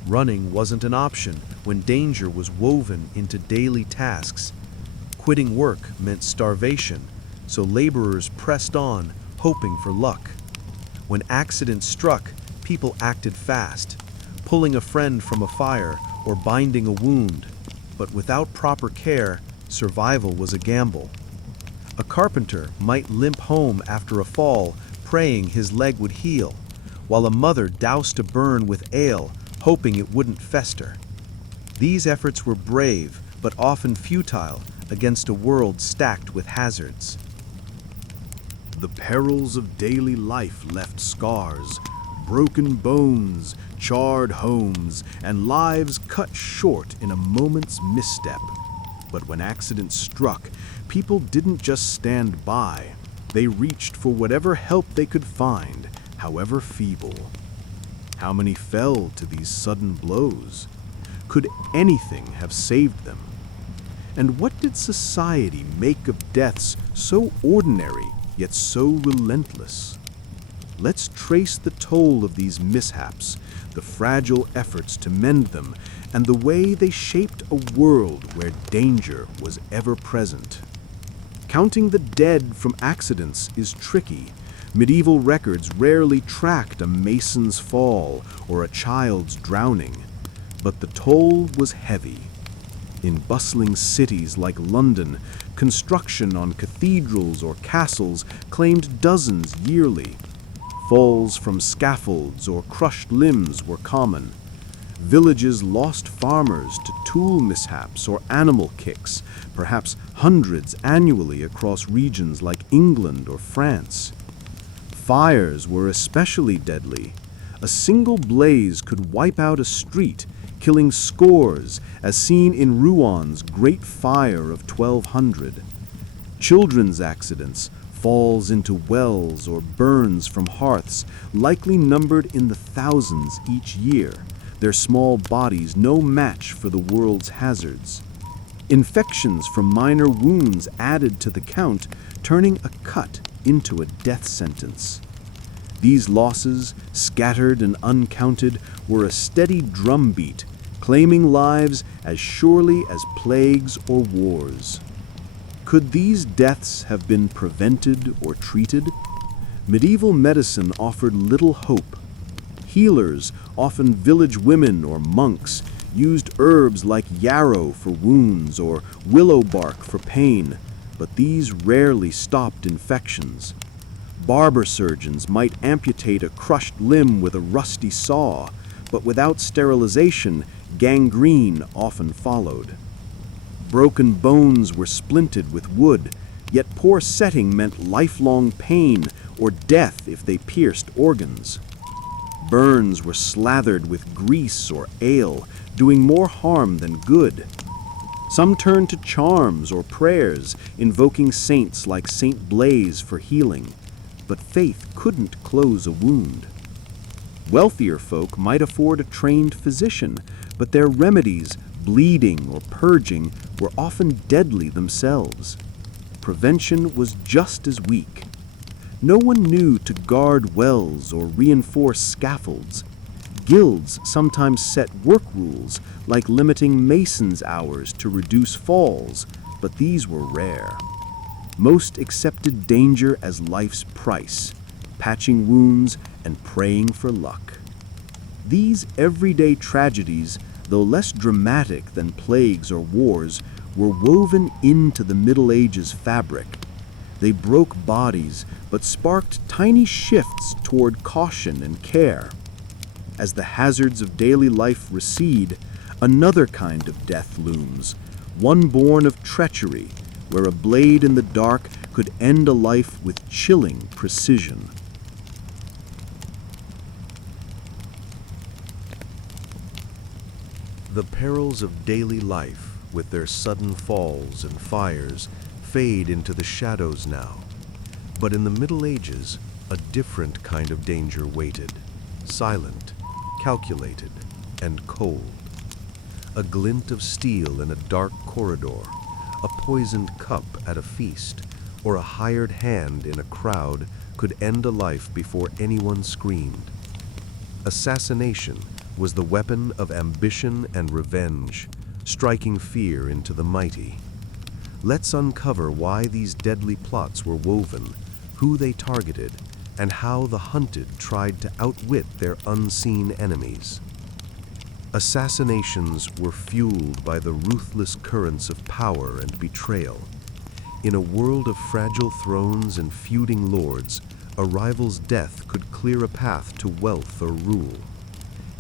Running wasn't an option when danger was woven into daily tasks. Quitting work meant starvation, so laborers pressed on, hoping for luck. When accidents struck, people acted fast, pulling a friend from a fire or binding a wound. But without proper care, survival was a gamble. A carpenter might limp home after a fall, praying his leg would heal, while a mother doused a burn with ale, hoping it wouldn't fester. These efforts were brave, but often futile, against a world stacked with hazards. The perils of daily life left scars, broken bones, charred homes, and lives cut short in a moment's misstep. But when accidents struck, people didn't just stand by. They reached for whatever help they could find, however feeble. How many fell to these sudden blows? Could anything have saved them? And what did society make of deaths so ordinary yet so relentless? Let's trace the toll of these mishaps, the fragile efforts to mend them, and the way they shaped a world where danger was ever present. Counting the dead from accidents is tricky. Medieval records rarely tracked a mason's fall or a child's drowning, but the toll was heavy. In bustling cities like London, construction on cathedrals or castles claimed dozens yearly. Falls from scaffolds or crushed limbs were common. Villages lost farmers to tool mishaps or animal kicks, perhaps hundreds annually across regions like England or France. Fires were especially deadly. A single blaze could wipe out a street, killing scores, as seen in Rouen Great Fire of 1200. Children's accidents, falls into wells or burns from hearths, likely numbered in the thousands each year, their small bodies no match for the world's hazards. Infections from minor wounds added to the count, turning a cut into a death sentence. These losses, scattered and uncounted, were a steady drumbeat, claiming lives as surely as plagues or wars. Could these deaths have been prevented or treated? Medieval medicine offered little hope. Healers, often village women or monks, used herbs like yarrow for wounds or willow bark for pain, but these rarely stopped infections. Barber surgeons might amputate a crushed limb with a rusty saw, but without sterilization, gangrene often followed. Broken bones were splinted with wood, yet poor setting meant lifelong pain or death if they pierced organs. burns were slathered with grease or ale, doing more harm than good. Some turned to charms or prayers, invoking saints like Saint Blaise for healing, but faith couldn't close a wound. Wealthier folk might afford a trained physician, but their remedies, bleeding or purging, were often deadly themselves. Prevention was just as weak. No one knew to guard wells or reinforce scaffolds. Guilds sometimes set work rules, like limiting masons' hours to reduce falls, but these were rare. Most accepted danger as life's price, patching wounds and praying for luck. These everyday tragedies, though less dramatic than plagues or wars, were woven into the Middle Ages fabric. They broke bodies, but sparked tiny shifts toward caution and care. As the hazards of daily life recede, another kind of death looms, one born of treachery, where a blade in the dark could end a life with chilling precision. The perils of daily life, with their sudden falls and fires, fade into the shadows now. But in the Middle Ages, a different kind of danger waited, silent, calculated, and cold. A glint of steel in a dark corridor, a poisoned cup at a feast, or a hired hand in a crowd could end a life before anyone screamed. Assassination was the weapon of ambition and revenge, striking fear into the mighty. Let's uncover why these deadly plots were woven, who they targeted, and how the hunted tried to outwit their unseen enemies. Assassinations were fueled by the ruthless currents of power and betrayal. In a world of fragile thrones and feuding lords, a rival's death could clear a path to wealth or rule.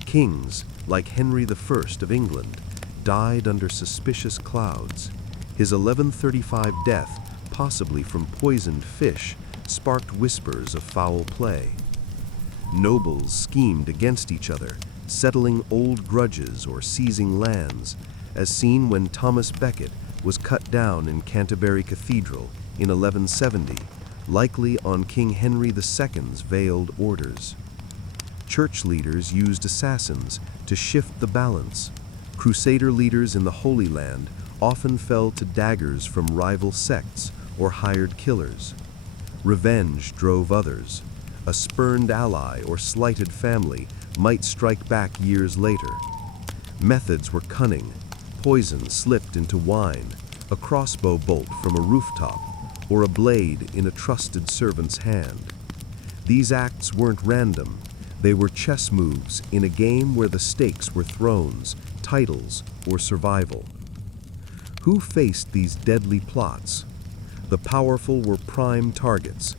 Kings, like Henry I of England, died under suspicious clouds. His 1135 death, possibly from poisoned fish, sparked whispers of foul play. Nobles schemed against each other, settling old grudges or seizing lands, as seen when Thomas Becket was cut down in Canterbury Cathedral in 1170, likely on King Henry II's veiled orders. Church leaders used assassins to shift the balance. Crusader leaders in the Holy Land often fell to daggers from rival sects or hired killers. Revenge drove others. A spurned ally or slighted family might strike back years later. Methods were cunning. Poison slipped into wine, a crossbow bolt from a rooftop, or a blade in a trusted servant's hand. These acts weren't random. They were chess moves in a game where the stakes were thrones, titles, or survival. Who faced these deadly plots? The powerful were prime targets.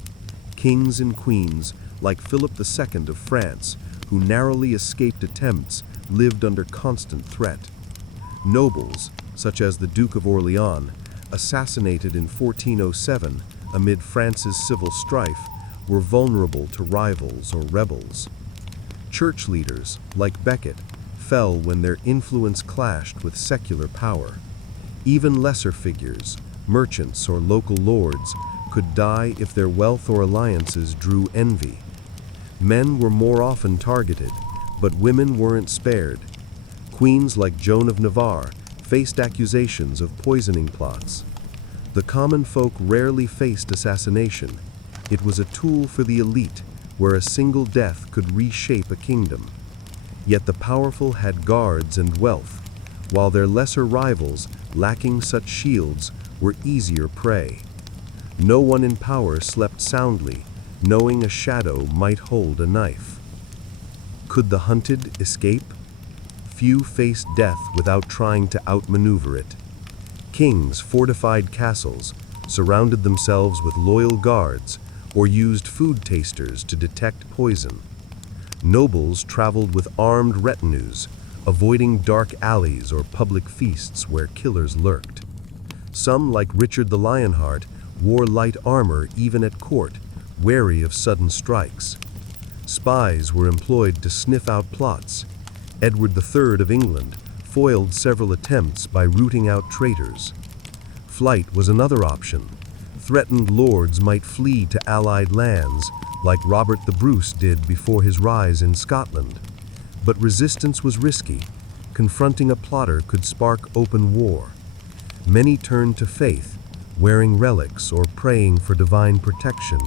Kings and queens, like Philip II of France, who narrowly escaped attempts, lived under constant threat. Nobles, such as the Duke of Orleans, assassinated in 1407 amid France's civil strife, were vulnerable to rivals or rebels. Church leaders, like Becket, fell when their influence clashed with secular power. Even lesser figures, merchants or local lords, could die if their wealth or alliances drew envy. Men were more often targeted, but women weren't spared. Queens like Joan of Navarre faced accusations of poisoning plots. The common folk rarely faced assassination. It was a tool for the elite, where a single death could reshape a kingdom. Yet the powerful had guards and wealth, while their lesser rivals, lacking such shields, were easier prey. No one in power slept soundly, knowing a shadow might hold a knife. Could the hunted escape? Few faced death without trying to outmaneuver it. Kings fortified castles, surrounded themselves with loyal guards, or used food tasters to detect poison. Nobles traveled with armed retinues, avoiding dark alleys or public feasts where killers lurked. Some, like Richard the Lionheart, wore light armor even at court, wary of sudden strikes. Spies were employed to sniff out plots. Edward III of England foiled several attempts by rooting out traitors. Flight was another option. Threatened lords might flee to Allied lands, like Robert the Bruce did before his rise in Scotland. But resistance was risky. Confronting a plotter could spark open war. Many turned to faith, wearing relics or praying for divine protection,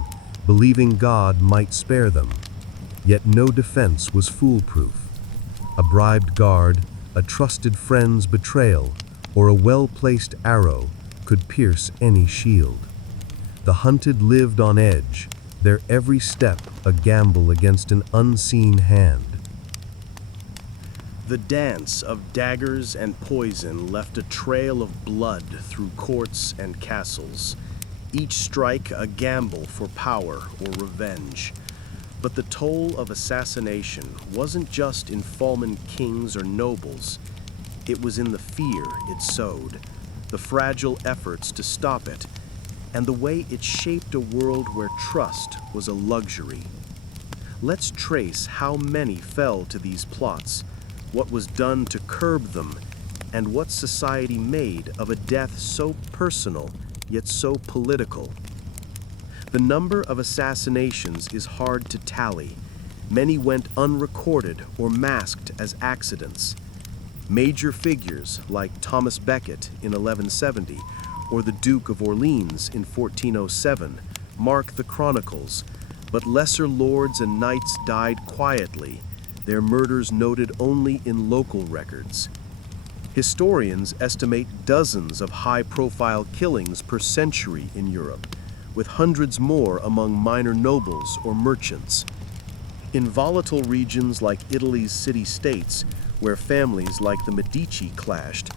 believing God might spare them. Yet no defense was foolproof. A bribed guard, a trusted friend's betrayal, or a well-placed arrow could pierce any shield. The hunted lived on edge, their every step a gamble against an unseen hand. The dance of daggers and poison left a trail of blood through courts and castles, each strike a gamble for power or revenge. But the toll of assassination wasn't just in fallen kings or nobles. It was in the fear it sowed, the fragile efforts to stop it, and the way it shaped a world where trust was a luxury. Let's trace how many fell to these plots, what was done to curb them, and what society made of a death so personal yet so political. The number of assassinations is hard to tally. Many went unrecorded or masked as accidents. Major figures like Thomas Becket in 1170 or the Duke of Orleans in 1407 mark the chronicles, but lesser lords and knights died quietly, their murders noted only in local records. Historians estimate dozens of high-profile killings per century in Europe, with hundreds more among minor nobles or merchants. In volatile regions like Italy's city-states, where families like the Medici clashed,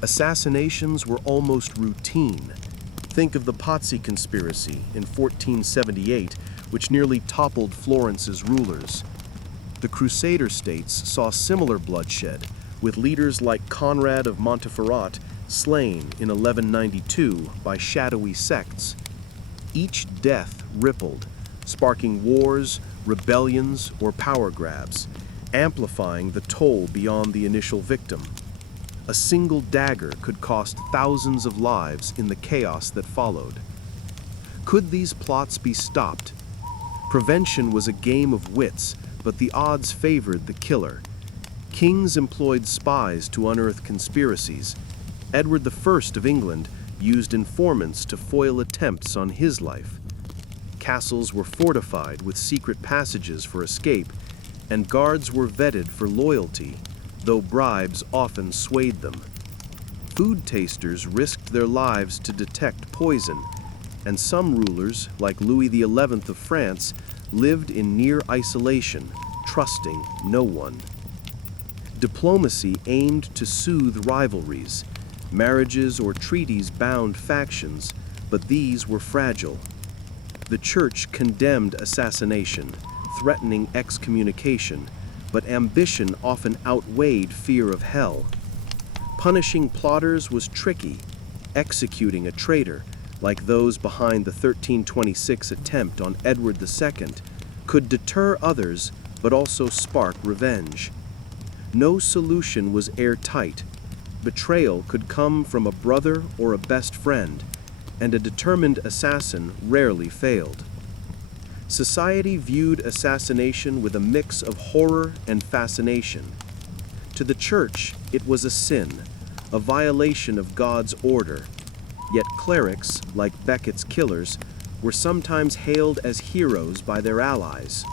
assassinations were almost routine. Think of the Pazzi conspiracy in 1478, which nearly toppled Florence's rulers. The Crusader states saw similar bloodshed, with leaders like Conrad of Montferrat slain in 1192 by shadowy sects. Each death rippled, sparking wars, rebellions, or power grabs, amplifying the toll beyond the initial victim. A single dagger could cost thousands of lives in the chaos that followed. Could these plots be stopped? Prevention was a game of wits, but the odds favored the killer. Kings employed spies to unearth conspiracies. Edward I of England used informants to foil attempts on his life. Castles were fortified with secret passages for escape, and guards were vetted for loyalty, though bribes often swayed them. Food tasters risked their lives to detect poison, and some rulers, like Louis XI of France, lived in near isolation, trusting no one. Diplomacy aimed to soothe rivalries. Marriages or treaties bound factions, but these were fragile. The Church condemned assassination, threatening excommunication, but ambition often outweighed fear of hell. Punishing plotters was tricky. Executing a traitor, like those behind the 1326 attempt on Edward II, could deter others but also spark revenge. No solution was airtight. Betrayal could come from a brother or a best friend, and a determined assassin rarely failed. Society viewed assassination with a mix of horror and fascination. To the Church, it was a sin, a violation of God's order. Yet clerics, like Becket's killers, were sometimes hailed as heroes by their allies.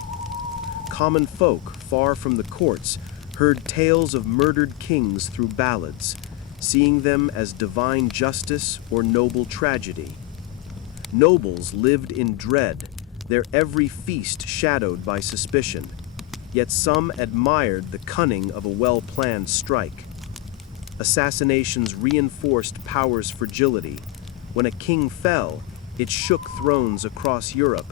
Common folk, far from the courts, heard tales of murdered kings through ballads, seeing them as divine justice or noble tragedy. Nobles lived in dread, their every feast shadowed by suspicion, yet some admired the cunning of a well-planned strike. Assassinations reinforced power's fragility. When a king fell, it shook thrones across Europe.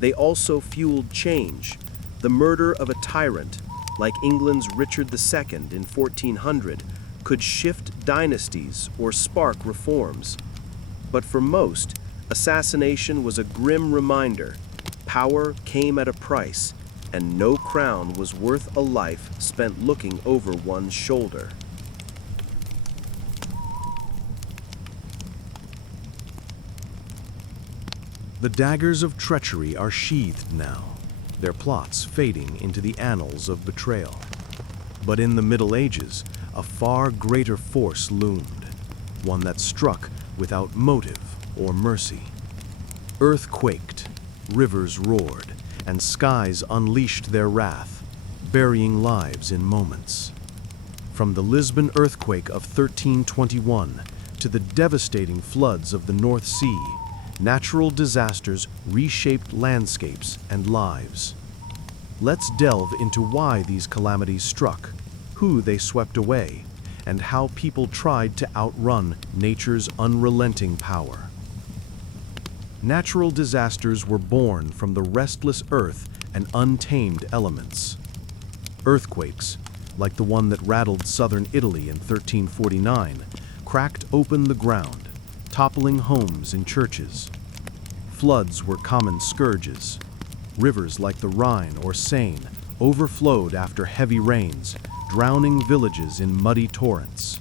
They also fueled change. The murder of a tyrant, like England's Richard II in 1400, could shift dynasties or spark reforms. But for most, assassination was a grim reminder. Power came at a price, and no crown was worth a life spent looking over one's shoulder. The daggers of treachery are sheathed now, their plots fading into the annals of betrayal. But in the Middle Ages, a far greater force loomed, one that struck without motive or mercy. Earth quaked, rivers roared, and skies unleashed their wrath, burying lives in moments. From the Lisbon earthquake of 1321 to the devastating floods of the North Sea, natural disasters reshaped landscapes and lives. Let's delve into why these calamities struck, who they swept away, and how people tried to outrun nature's unrelenting power. Natural disasters were born from the restless earth and untamed elements. Earthquakes, like the one that rattled southern Italy in 1349, cracked open the ground, toppling homes and churches. Floods were common scourges. Rivers like the Rhine or Seine overflowed after heavy rains, drowning villages in muddy torrents.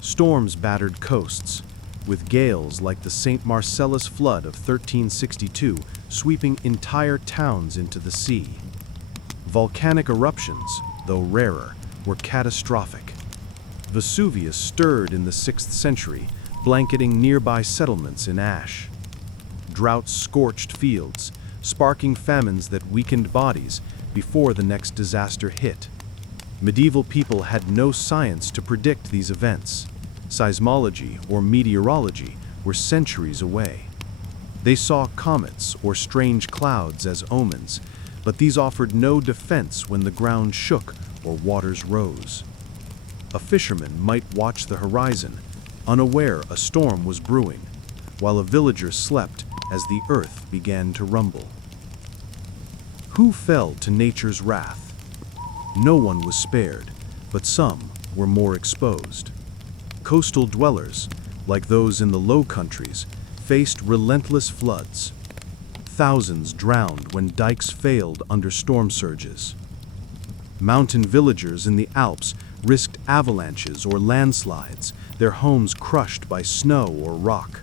Storms battered coasts, with gales like the St. Marcellus flood of 1362 sweeping entire towns into the sea. Volcanic eruptions, though rarer, were catastrophic. Vesuvius stirred in the 6th century, blanketing nearby settlements in ash. Droughts scorched fields, sparking famines that weakened bodies before the next disaster hit. Medieval people had no science to predict these events. Seismology or meteorology were centuries away. They saw comets or strange clouds as omens, but these offered no defense when the ground shook or waters rose. A fisherman might watch the horizon, unaware a storm was brewing, while a villager slept as the earth began to rumble. Who fell to nature's wrath? No one was spared, but some were more exposed. Coastal dwellers, like those in the Low Countries, faced relentless floods. Thousands drowned when dikes failed under storm surges. Mountain villagers in the Alps risked avalanches or landslides, their homes crushed by snow or rock.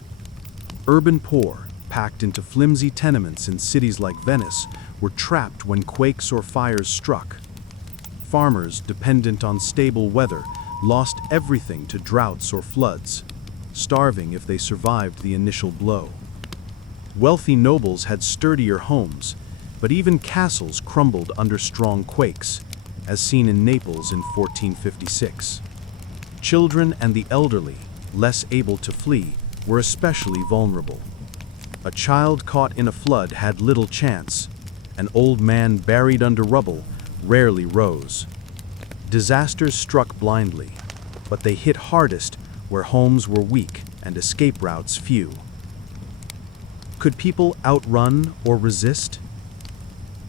Urban poor, packed into flimsy tenements in cities like Venice, were trapped when quakes or fires struck. Farmers dependent on stable weather lost everything to droughts or floods, starving if they survived the initial blow. Wealthy nobles had sturdier homes, but even castles crumbled under strong quakes, as seen in Naples in 1456. Children and the elderly, less able to flee, were especially vulnerable. A child caught in a flood had little chance. An old man buried under rubble rarely rose. Disasters struck blindly, but they hit hardest where homes were weak and escape routes few. Could people outrun or resist?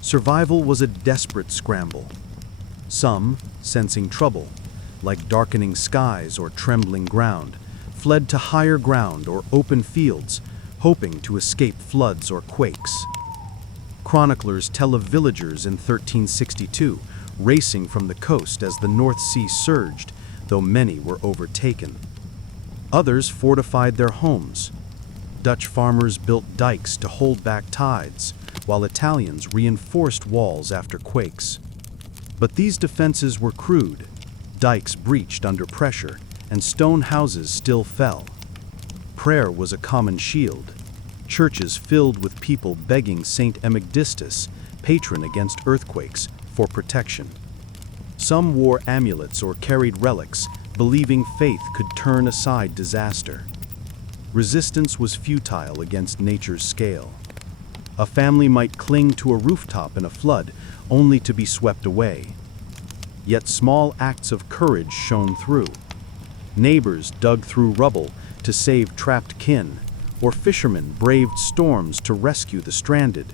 Survival was a desperate scramble. Some, sensing trouble, like darkening skies or trembling ground, fled to higher ground or open fields, hoping to escape floods or quakes. Chroniclers tell of villagers in 1362 racing from the coast as the North Sea surged, though many were overtaken. Others fortified their homes. Dutch farmers built dikes to hold back tides, while Italians reinforced walls after quakes. But these defenses were crude. Dikes breached under pressure, and stone houses still fell. Prayer was a common shield. Churches filled with people begging Saint Emigdistus, patron against earthquakes, for protection. Some wore amulets or carried relics, believing faith could turn aside disaster. Resistance was futile against nature's scale. A family might cling to a rooftop in a flood, only to be swept away. Yet small acts of courage shone through. Neighbors dug through rubble to save trapped kin, or fishermen braved storms to rescue the stranded.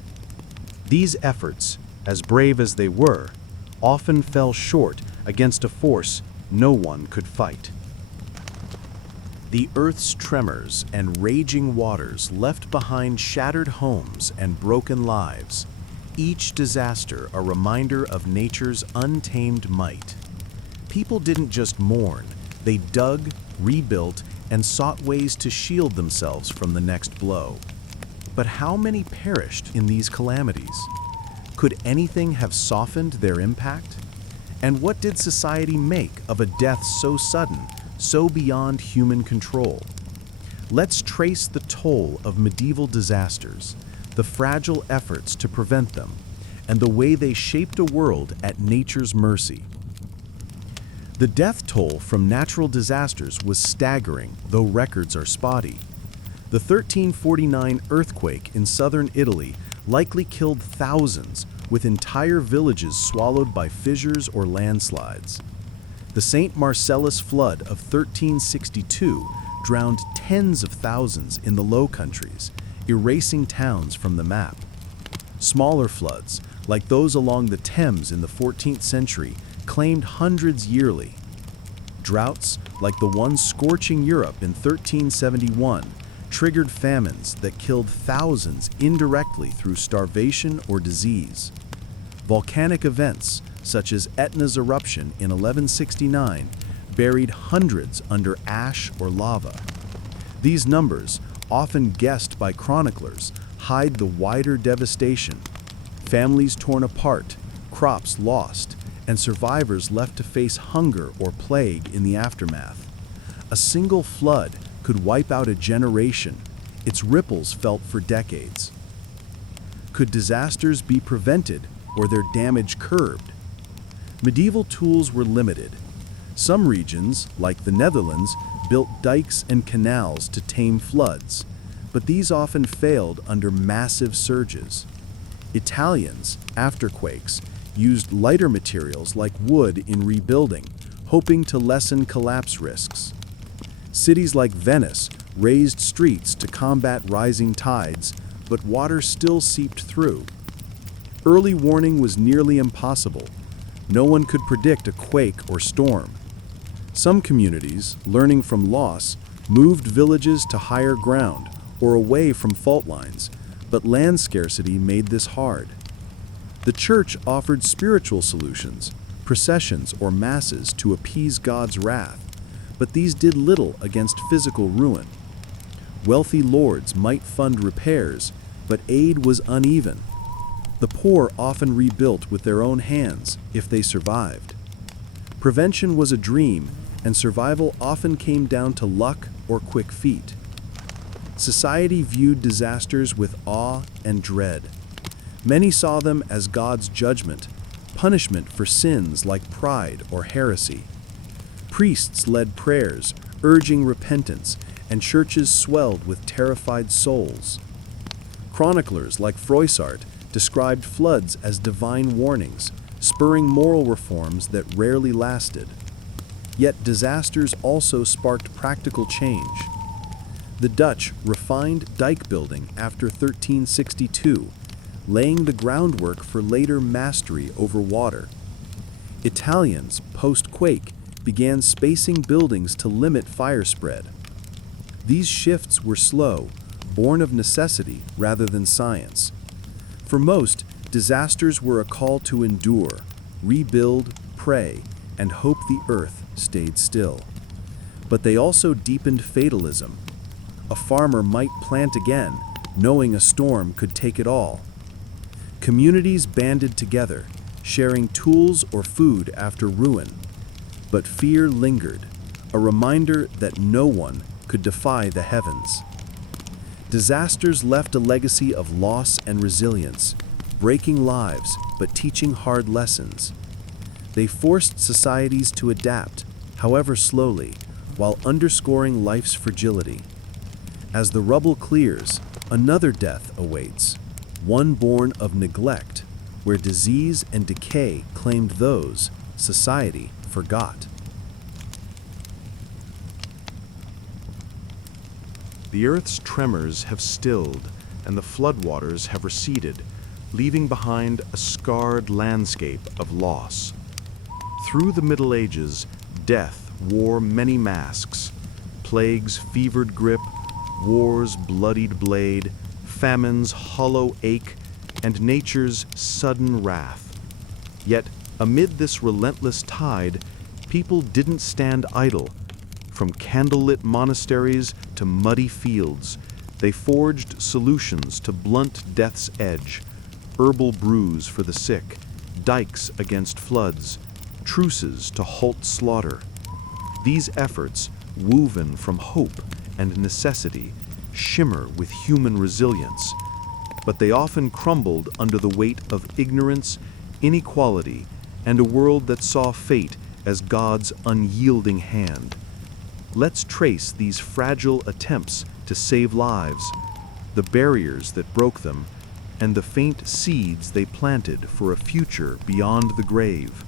These efforts, as brave as they were, often fell short against a force no one could fight. The earth's tremors and raging waters left behind shattered homes and broken lives. each disaster a reminder of nature's untamed might. People didn't just mourn, they dug, rebuilt, and sought ways to shield themselves from the next blow. But how many perished in these calamities? Could anything have softened their impact? And what did society make of a death so sudden, so beyond human control? Let's trace the toll of medieval disasters, the fragile efforts to prevent them, and the way they shaped a world at nature's mercy. The death toll from natural disasters was staggering, though records are spotty. The 1349 earthquake in southern Italy likely killed thousands, with entire villages swallowed by fissures or landslides. The St. Marcellus flood of 1362 drowned tens of thousands in the Low Countries, erasing towns from the map. Smaller floods, like those along the Thames in the 14th century, claimed hundreds yearly. Droughts, like the one scorching Europe in 1371, triggered famines that killed thousands indirectly through starvation or disease. Volcanic events, such as Etna's eruption in 1169, buried hundreds under ash or lava. These numbers, often guessed by chroniclers, hide the wider devastation. Families torn apart, crops lost, and survivors left to face hunger or plague in the aftermath. A single flood could wipe out a generation, its ripples felt for decades. Could disasters be prevented or their damage curbed? Medieval tools were limited. Some regions, like the Netherlands, built dikes and canals to tame floods, but these often failed under massive surges. Italians, after quakes, used lighter materials like wood in rebuilding, hoping to lessen collapse risks. Cities like Venice raised streets to combat rising tides, but water still seeped through. Early warning was nearly impossible. No one could predict a quake or storm. Some communities, learning from loss, moved villages to higher ground or away from fault lines, but land scarcity made this hard. The church offered spiritual solutions, processions or masses to appease God's wrath, but these did little against physical ruin. Wealthy lords might fund repairs, but aid was uneven. The poor often rebuilt with their own hands if they survived. Prevention was a dream, and survival often came down to luck or quick feet. Society viewed disasters with awe and dread. Many saw them as God's judgment, punishment for sins like pride or heresy. Priests led prayers, urging repentance, and churches swelled with terrified souls. Chroniclers like Froissart described floods as divine warnings, spurring moral reforms that rarely lasted. Yet disasters also sparked practical change. The Dutch refined dike building after 1362, laying the groundwork for later mastery over water. Italians, post-quake, began spacing buildings to limit fire spread. These shifts were slow, born of necessity rather than science. For most, disasters were a call to endure, rebuild, pray, and hope the earth stayed still. But they also deepened fatalism. A farmer might plant again, knowing a storm could take it all. Communities banded together, sharing tools or food after ruin. But fear lingered, a reminder that no one could defy the heavens. Disasters left a legacy of loss and resilience, breaking lives but teaching hard lessons. They forced societies to adapt, however slowly, while underscoring life's fragility. As the rubble clears, another death awaits, one born of neglect, where disease and decay claimed those society forgot. The Earth's tremors have stilled, and the floodwaters have receded, leaving behind a scarred landscape of loss. Through the Middle Ages, death wore many masks: plague's fevered grip, war's bloodied blade, famine's hollow ache, and nature's sudden wrath. Yet, amid this relentless tide, people didn't stand idle. From candlelit monasteries to muddy fields, they forged solutions to blunt death's edge, herbal brews for the sick, dikes against floods, truces to halt slaughter. These efforts, woven from hope and necessity, shimmer with human resilience, but they often crumbled under the weight of ignorance, inequality, and a world that saw fate as God's unyielding hand. Let's trace these fragile attempts to save lives, the barriers that broke them, and the faint seeds they planted for a future beyond the grave.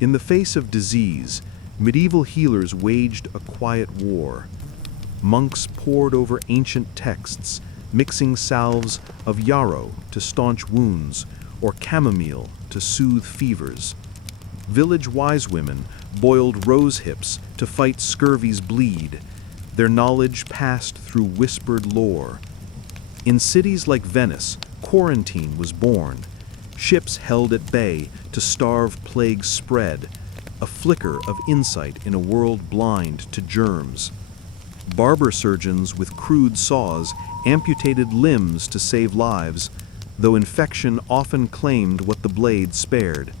In the face of disease, medieval healers waged a quiet war. Monks pored over ancient texts, mixing salves of yarrow to staunch wounds or chamomile to soothe fevers. Village wisewomen boiled rose hips to fight scurvy's bleed, their knowledge passed through whispered lore. In cities like Venice, quarantine was born, ships held at bay to starve plague's spread, a flicker of insight in a world blind to germs. Barber surgeons with crude saws amputated limbs to save lives, though infection often claimed what the blade spared.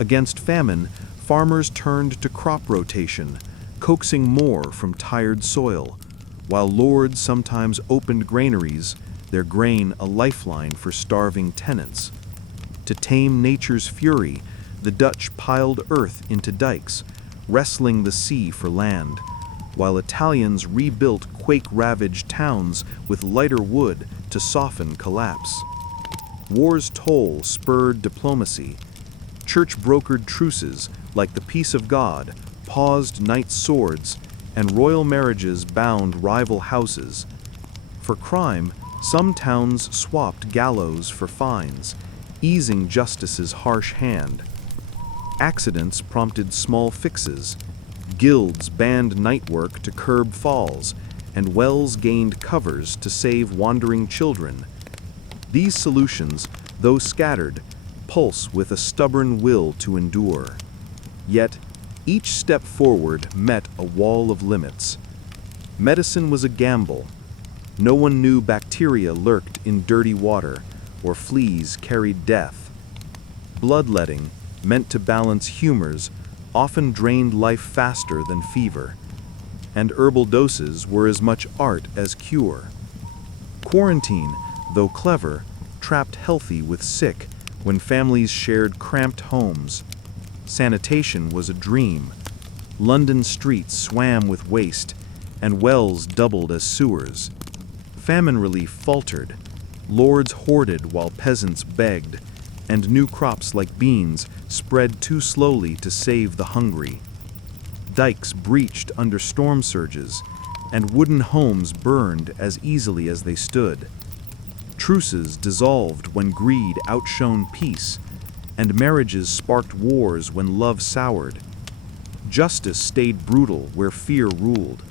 Against famine, farmers turned to crop rotation, coaxing more from tired soil, while lords sometimes opened granaries, their grain a lifeline for starving tenants. To tame nature's fury, the Dutch piled earth into dikes, wrestling the sea for land, while Italians rebuilt quake-ravaged towns with lighter wood to soften collapse. War's toll spurred diplomacy. Church-brokered truces, like the peace of God, paused knights' swords, and royal marriages bound rival houses. For crime, some towns swapped gallows for fines, easing justice's harsh hand. Accidents prompted small fixes. Guilds banned night work to curb falls, and wells gained covers to save wandering children. These solutions, though scattered, pulse with a stubborn will to endure. Yet, each step forward met a wall of limits. Medicine was a gamble. No one knew bacteria lurked in dirty water, or fleas carried death. Bloodletting, meant to balance humors, often drained life faster than fever, and herbal doses were as much art as cure. Quarantine, though clever, trapped healthy with sick when families shared cramped homes. Sanitation was a dream. London streets swam with waste, and wells doubled as sewers. Famine relief faltered. Lords hoarded while peasants begged, and new crops like beans spread too slowly to save the hungry. Dikes breached under storm surges, and wooden homes burned as easily as they stood. Truces dissolved when greed outshone peace, and marriages sparked wars when love soured. Justice stayed brutal where fear ruled.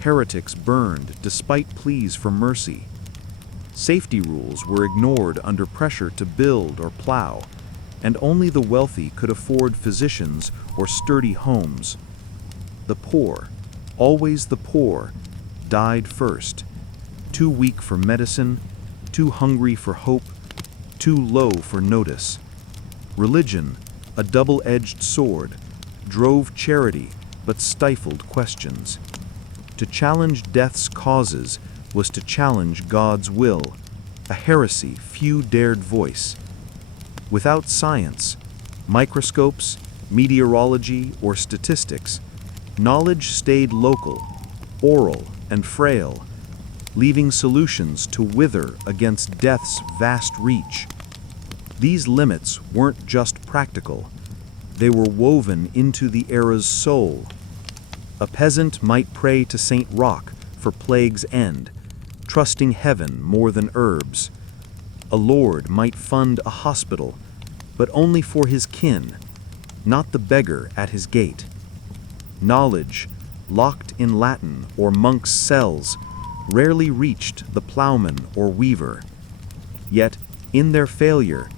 Heretics burned despite pleas for mercy. Safety rules were ignored under pressure to build or plow, and only the wealthy could afford physicians or sturdy homes. The poor, always the poor, died first, too weak for medicine, too hungry for hope, too low for notice. Religion, a double-edged sword, drove charity but stifled questions. To challenge death's causes was to challenge God's will, a heresy few dared voice. Without science, microscopes, meteorology, or statistics, knowledge stayed local, oral, and frail, leaving solutions to wither against death's vast reach. These limits weren't just practical, they were woven into the era's soul. A peasant might pray to Saint Roch for plague's end, trusting heaven more than herbs. A lord might fund a hospital, but only for his kin, not the beggar at his gate. Knowledge, locked in Latin or monks' cells, rarely reached the plowman or weaver. Yet, In their failure,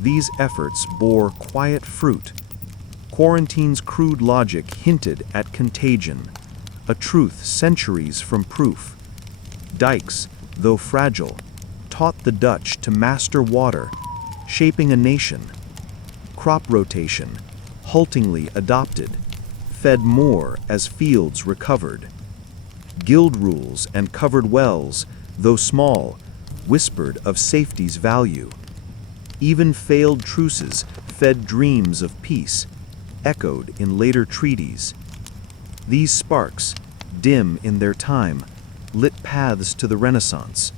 these efforts bore quiet fruit. Quarantine's crude logic hinted at contagion, a truth centuries from proof. Dikes, though fragile, taught the Dutch to master water, shaping a nation. Crop rotation, haltingly adopted, fed more as fields recovered. Guild rules and covered wells, though small, whispered of safety's value. Even failed truces fed dreams of peace, echoed in later treaties. These sparks, dim in their time, lit paths to the Renaissance,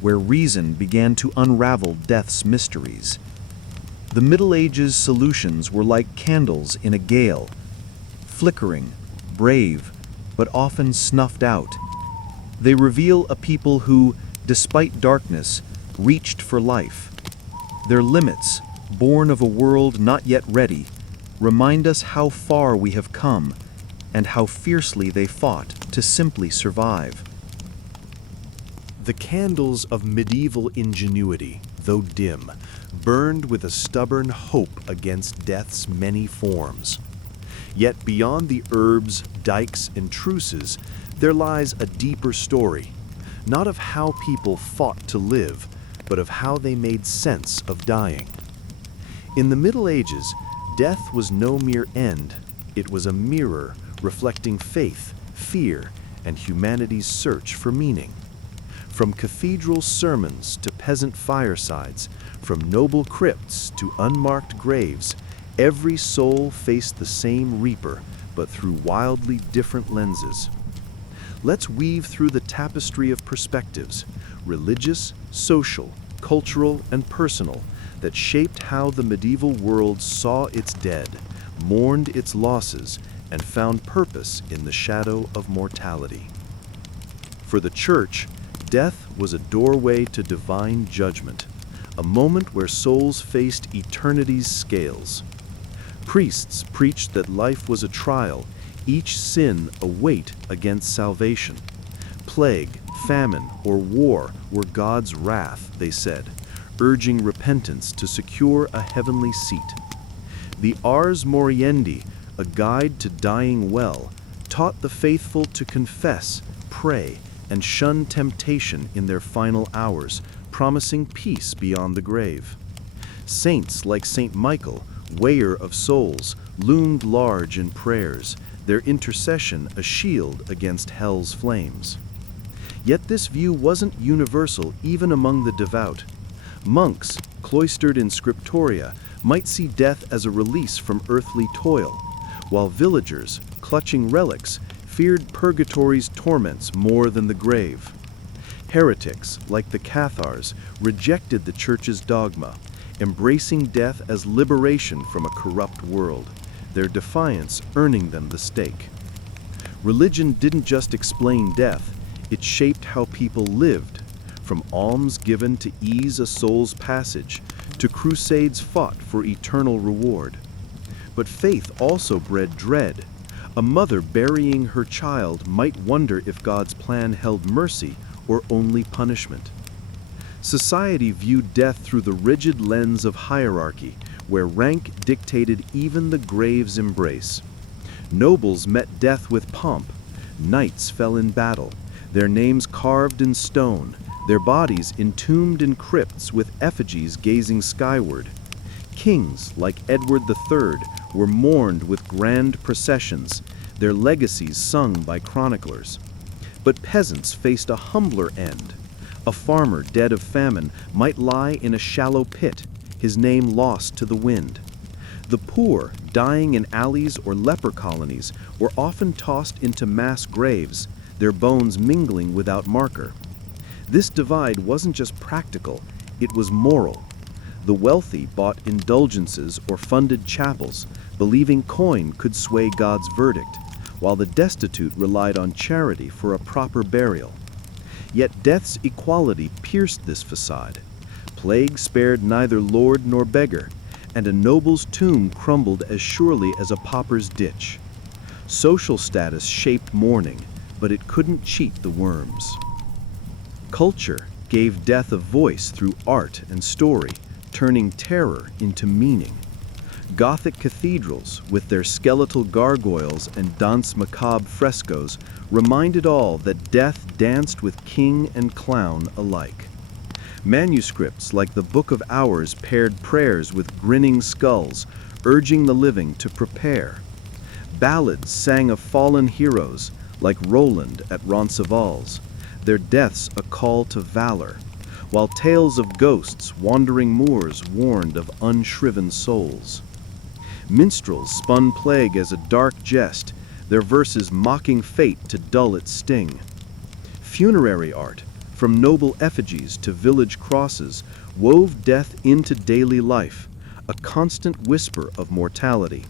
where reason began to unravel death's mysteries. The Middle Ages' solutions were like candles in a gale, flickering, brave, but often snuffed out. They reveal a people who, despite darkness, reached for life. Their limits, born of a world not yet ready, remind us how far we have come and how fiercely they fought to simply survive. The candles of medieval ingenuity, though dim, burned with a stubborn hope against death's many forms. Yet beyond the herbs, dikes, and truces, there lies a deeper story, not of how people fought to live, but of how they made sense of dying. In the Middle Ages, death was no mere end. It was a mirror reflecting faith, fear, and humanity's search for meaning. From cathedral sermons to peasant firesides, from noble crypts to unmarked graves, every soul faced the same reaper, but through wildly different lenses. Let's weave through the tapestry of perspectives, religious, social, cultural, and personal, that shaped how the medieval world saw its dead, mourned its losses, and found purpose in the shadow of mortality. For the Church, death was a doorway to divine judgment, a moment where souls faced eternity's scales. Priests preached that life was a trial, each sin a weight against salvation. Plague, famine, or war were God's wrath, they said, urging repentance to secure a heavenly seat. The Ars Moriendi, a guide to dying well, taught the faithful to confess, pray, and shun temptation in their final hours, promising peace beyond the grave. Saints like Saint Michael, weigher of souls, loomed large in prayers, their intercession a shield against hell's flames. Yet this view wasn't universal even among the devout. Monks, cloistered in scriptoria, might see death as a release from earthly toil, while villagers, clutching relics, feared purgatory's torments more than the grave. Heretics, like the Cathars, rejected the Church's dogma, embracing death as liberation from a corrupt world, their defiance earning them the stake. Religion didn't just explain death, it shaped how people lived, from alms given to ease a soul's passage, to crusades fought for eternal reward. But faith also bred dread. A mother burying her child might wonder if God's plan held mercy or only punishment. Society viewed death through the rigid lens of hierarchy, where rank dictated even the grave's embrace. Nobles met death with pomp. Knights fell in battle, their names carved in stone, their bodies entombed in crypts with effigies gazing skyward. Kings, like Edward III, were mourned with grand processions, their legacies sung by chroniclers. But peasants faced a humbler end. A farmer dead of famine might lie in a shallow pit, his name lost to the wind. The poor, dying in alleys or leper colonies, were often tossed into mass graves, their bones mingling without marker. This divide wasn't just practical, it was moral. The wealthy bought indulgences or funded chapels, believing coin could sway God's verdict, while the destitute relied on charity for a proper burial. Yet death's equality pierced this facade. Plague spared neither lord nor beggar, and a noble's tomb crumbled as surely as a pauper's ditch. Social status shaped mourning, but it couldn't cheat the worms. Culture, gave death a voice through art and story, turning terror into meaning. Gothic cathedrals, with their skeletal gargoyles and danse macabre frescoes, reminded all that death danced with king and clown alike. Manuscripts like the Book of Hours paired prayers with grinning skulls, urging the living to prepare. Ballads sang of fallen heroes, like Roland at Roncesvalles, their deaths a call to valor, while tales of ghosts, wandering moors warned of unshriven souls. Minstrels spun plague as a dark jest, their verses mocking fate to dull its sting. Funerary art, from noble effigies to village crosses, wove death into daily life, a constant whisper of mortality.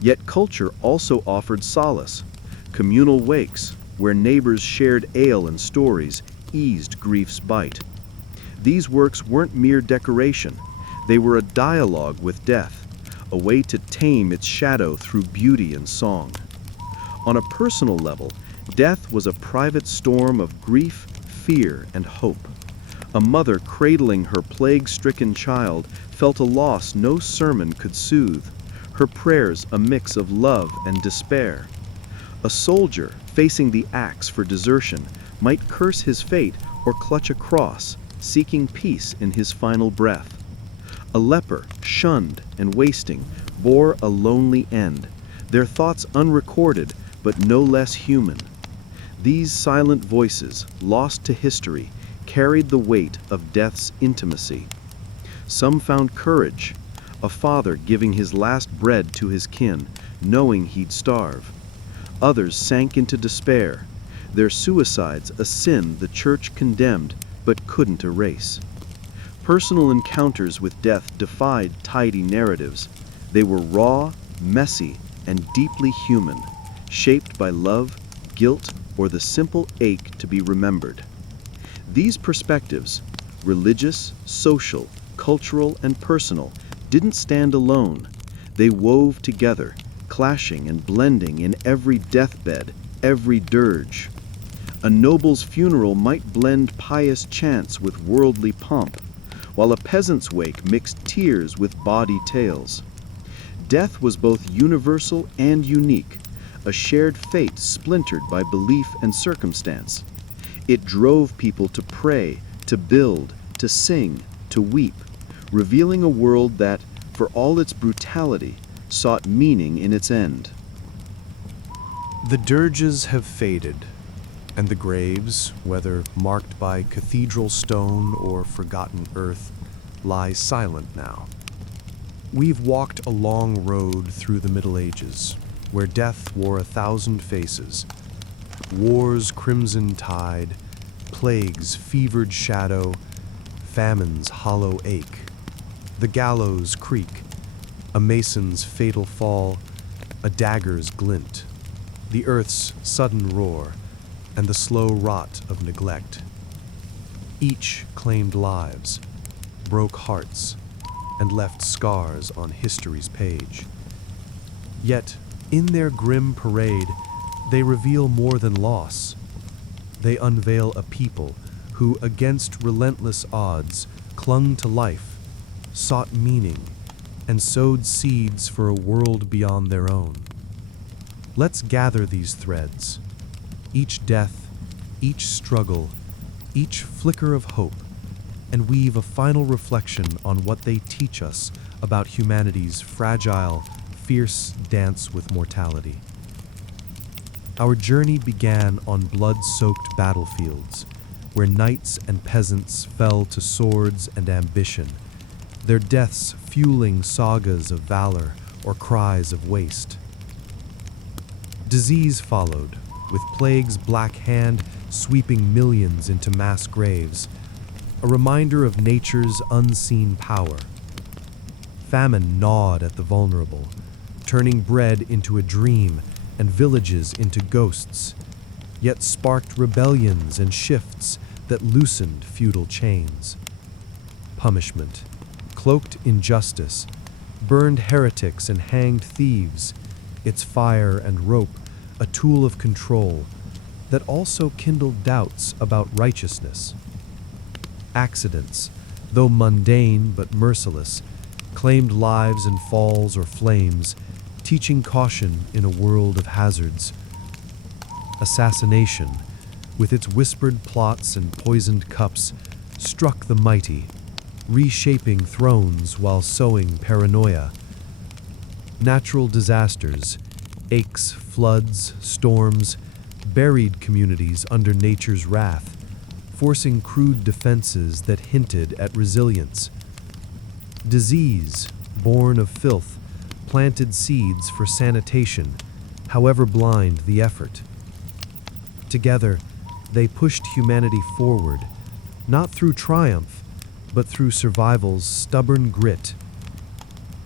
Yet culture also offered solace. Communal wakes, where neighbors shared ale and stories, eased grief's bite. These works weren't mere decoration. They were a dialogue with death, a way to tame its shadow through beauty and song. On a personal level, death was a private storm of grief, fear, and hope. A mother cradling her plague-stricken child felt a loss no sermon could soothe, her prayers a mix of love and despair. A soldier facing the axe for desertion might curse his fate or clutch a cross, seeking peace in his final breath. A leper, shunned and wasting, bore a lonely end, their thoughts unrecorded but no less human. These silent voices, lost to history, carried the weight of death's intimacy. Some found courage, a father giving his last bread to his kin, knowing he'd starve. Others sank into despair, their suicides a sin the church condemned but couldn't erase. Personal encounters with death defied tidy narratives. They were raw, messy, and deeply human, shaped by love, guilt, or the simple ache to be remembered. These perspectives, religious, social, cultural, and personal, didn't stand alone. They wove together, clashing and blending in every deathbed, every dirge. A noble's funeral might blend pious chants with worldly pomp, while a peasant's wake mixed tears with bawdy tales. Death was both universal and unique, a shared fate splintered by belief and circumstance. It drove people to pray, to build, to sing, to weep, revealing a world that, for all its brutality, sought meaning in its end. The dirges have faded, and the graves, whether marked by cathedral stone or forgotten earth, lie silent now. We've walked a long road through the Middle Ages, where death wore 1,000 faces. War's crimson tide, plague's fevered shadow, famine's hollow ache, the gallows creak, a mason's fatal fall, a dagger's glint, the earth's sudden roar, and the slow rot of neglect. Each claimed lives, broke hearts, and left scars on history's page. Yet, in their grim parade, they reveal more than loss. They unveil a people who, against relentless odds, clung to life, sought meaning, and sowed seeds for a world beyond their own. Let's gather these threads, each death, each struggle, each flicker of hope, and weave a final reflection on what they teach us about humanity's fragile, fierce dance with mortality. Our journey began on blood-soaked battlefields, where knights and peasants fell to swords and ambition, their deaths fueling sagas of valor or cries of waste. Disease followed, with plague's black hand sweeping millions into mass graves, a reminder of nature's unseen power. Famine gnawed at the vulnerable, turning bread into a dream and villages into ghosts, yet sparked rebellions and shifts that loosened feudal chains. Punishment, cloaked injustice, burned heretics and hanged thieves, its fire and rope a tool of control that also kindled doubts about righteousness. Accidents, though mundane but merciless, claimed lives in falls or flames, teaching caution in a world of hazards. Assassination, with its whispered plots and poisoned cups, struck the mighty, reshaping thrones while sowing paranoia. Natural disasters, aches, floods, storms, buried communities under nature's wrath, forcing crude defenses that hinted at resilience. Disease, born of filth, planted seeds for sanitation, however blind the effort. Together, they pushed humanity forward, not through triumph, but through survival's stubborn grit.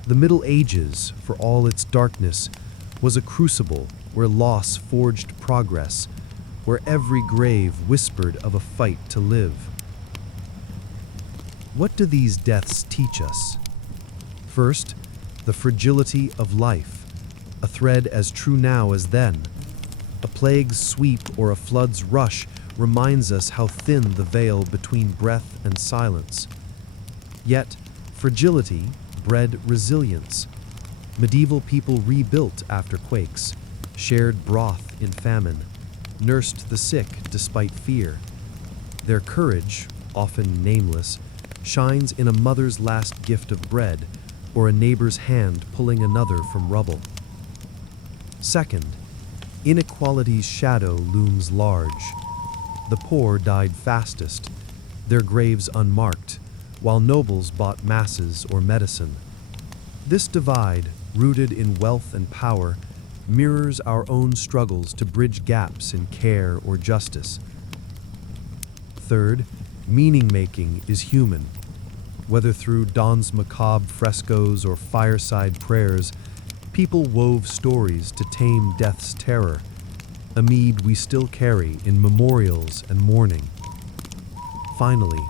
The Middle Ages, for all its darkness, was a crucible where loss forged progress, where every grave whispered of a fight to live. What do these deaths teach us? First, the fragility of life, a thread as true now as then. A plague's sweep or a flood's rush reminds us how thin the veil between breath and silence. Yet, fragility bred resilience. Medieval people rebuilt after quakes, shared broth in famine, nursed the sick despite fear. Their courage, often nameless, shines in a mother's last gift of bread or a neighbor's hand pulling another from rubble. Second, inequality's shadow looms large. The poor died fastest, their graves unmarked, while nobles bought masses or medicine. This divide, rooted in wealth and power, mirrors our own struggles to bridge gaps in care or justice. Third, meaning-making is human. Whether through Don's macabre frescoes or fireside prayers, people wove stories to tame death's terror, a mead we still carry in memorials and mourning. Finally,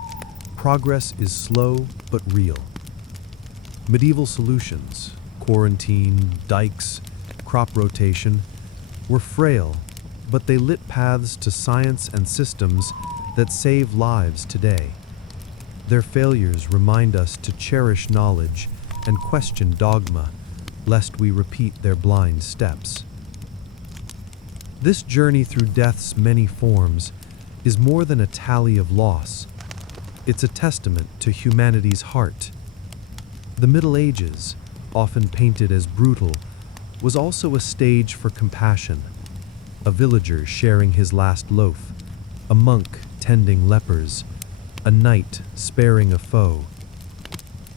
progress is slow but real. Medieval solutions, quarantine, dikes, crop rotation, were frail, but they lit paths to science and systems that save lives today. Their failures remind us to cherish knowledge and question dogma, lest we repeat their blind steps. This journey through death's many forms is more than a tally of loss. It's a testament to humanity's heart. The Middle Ages, often painted as brutal, was also a stage for compassion. A villager sharing his last loaf, a monk tending lepers, a knight sparing a foe.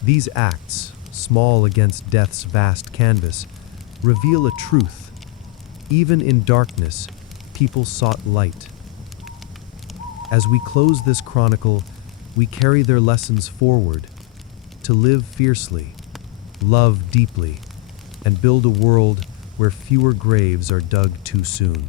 These acts, small against death's vast canvas, reveal a truth. Even in darkness, people sought light. As we close this chronicle, we carry their lessons forward, to live fiercely, love deeply, and build a world where fewer graves are dug too soon.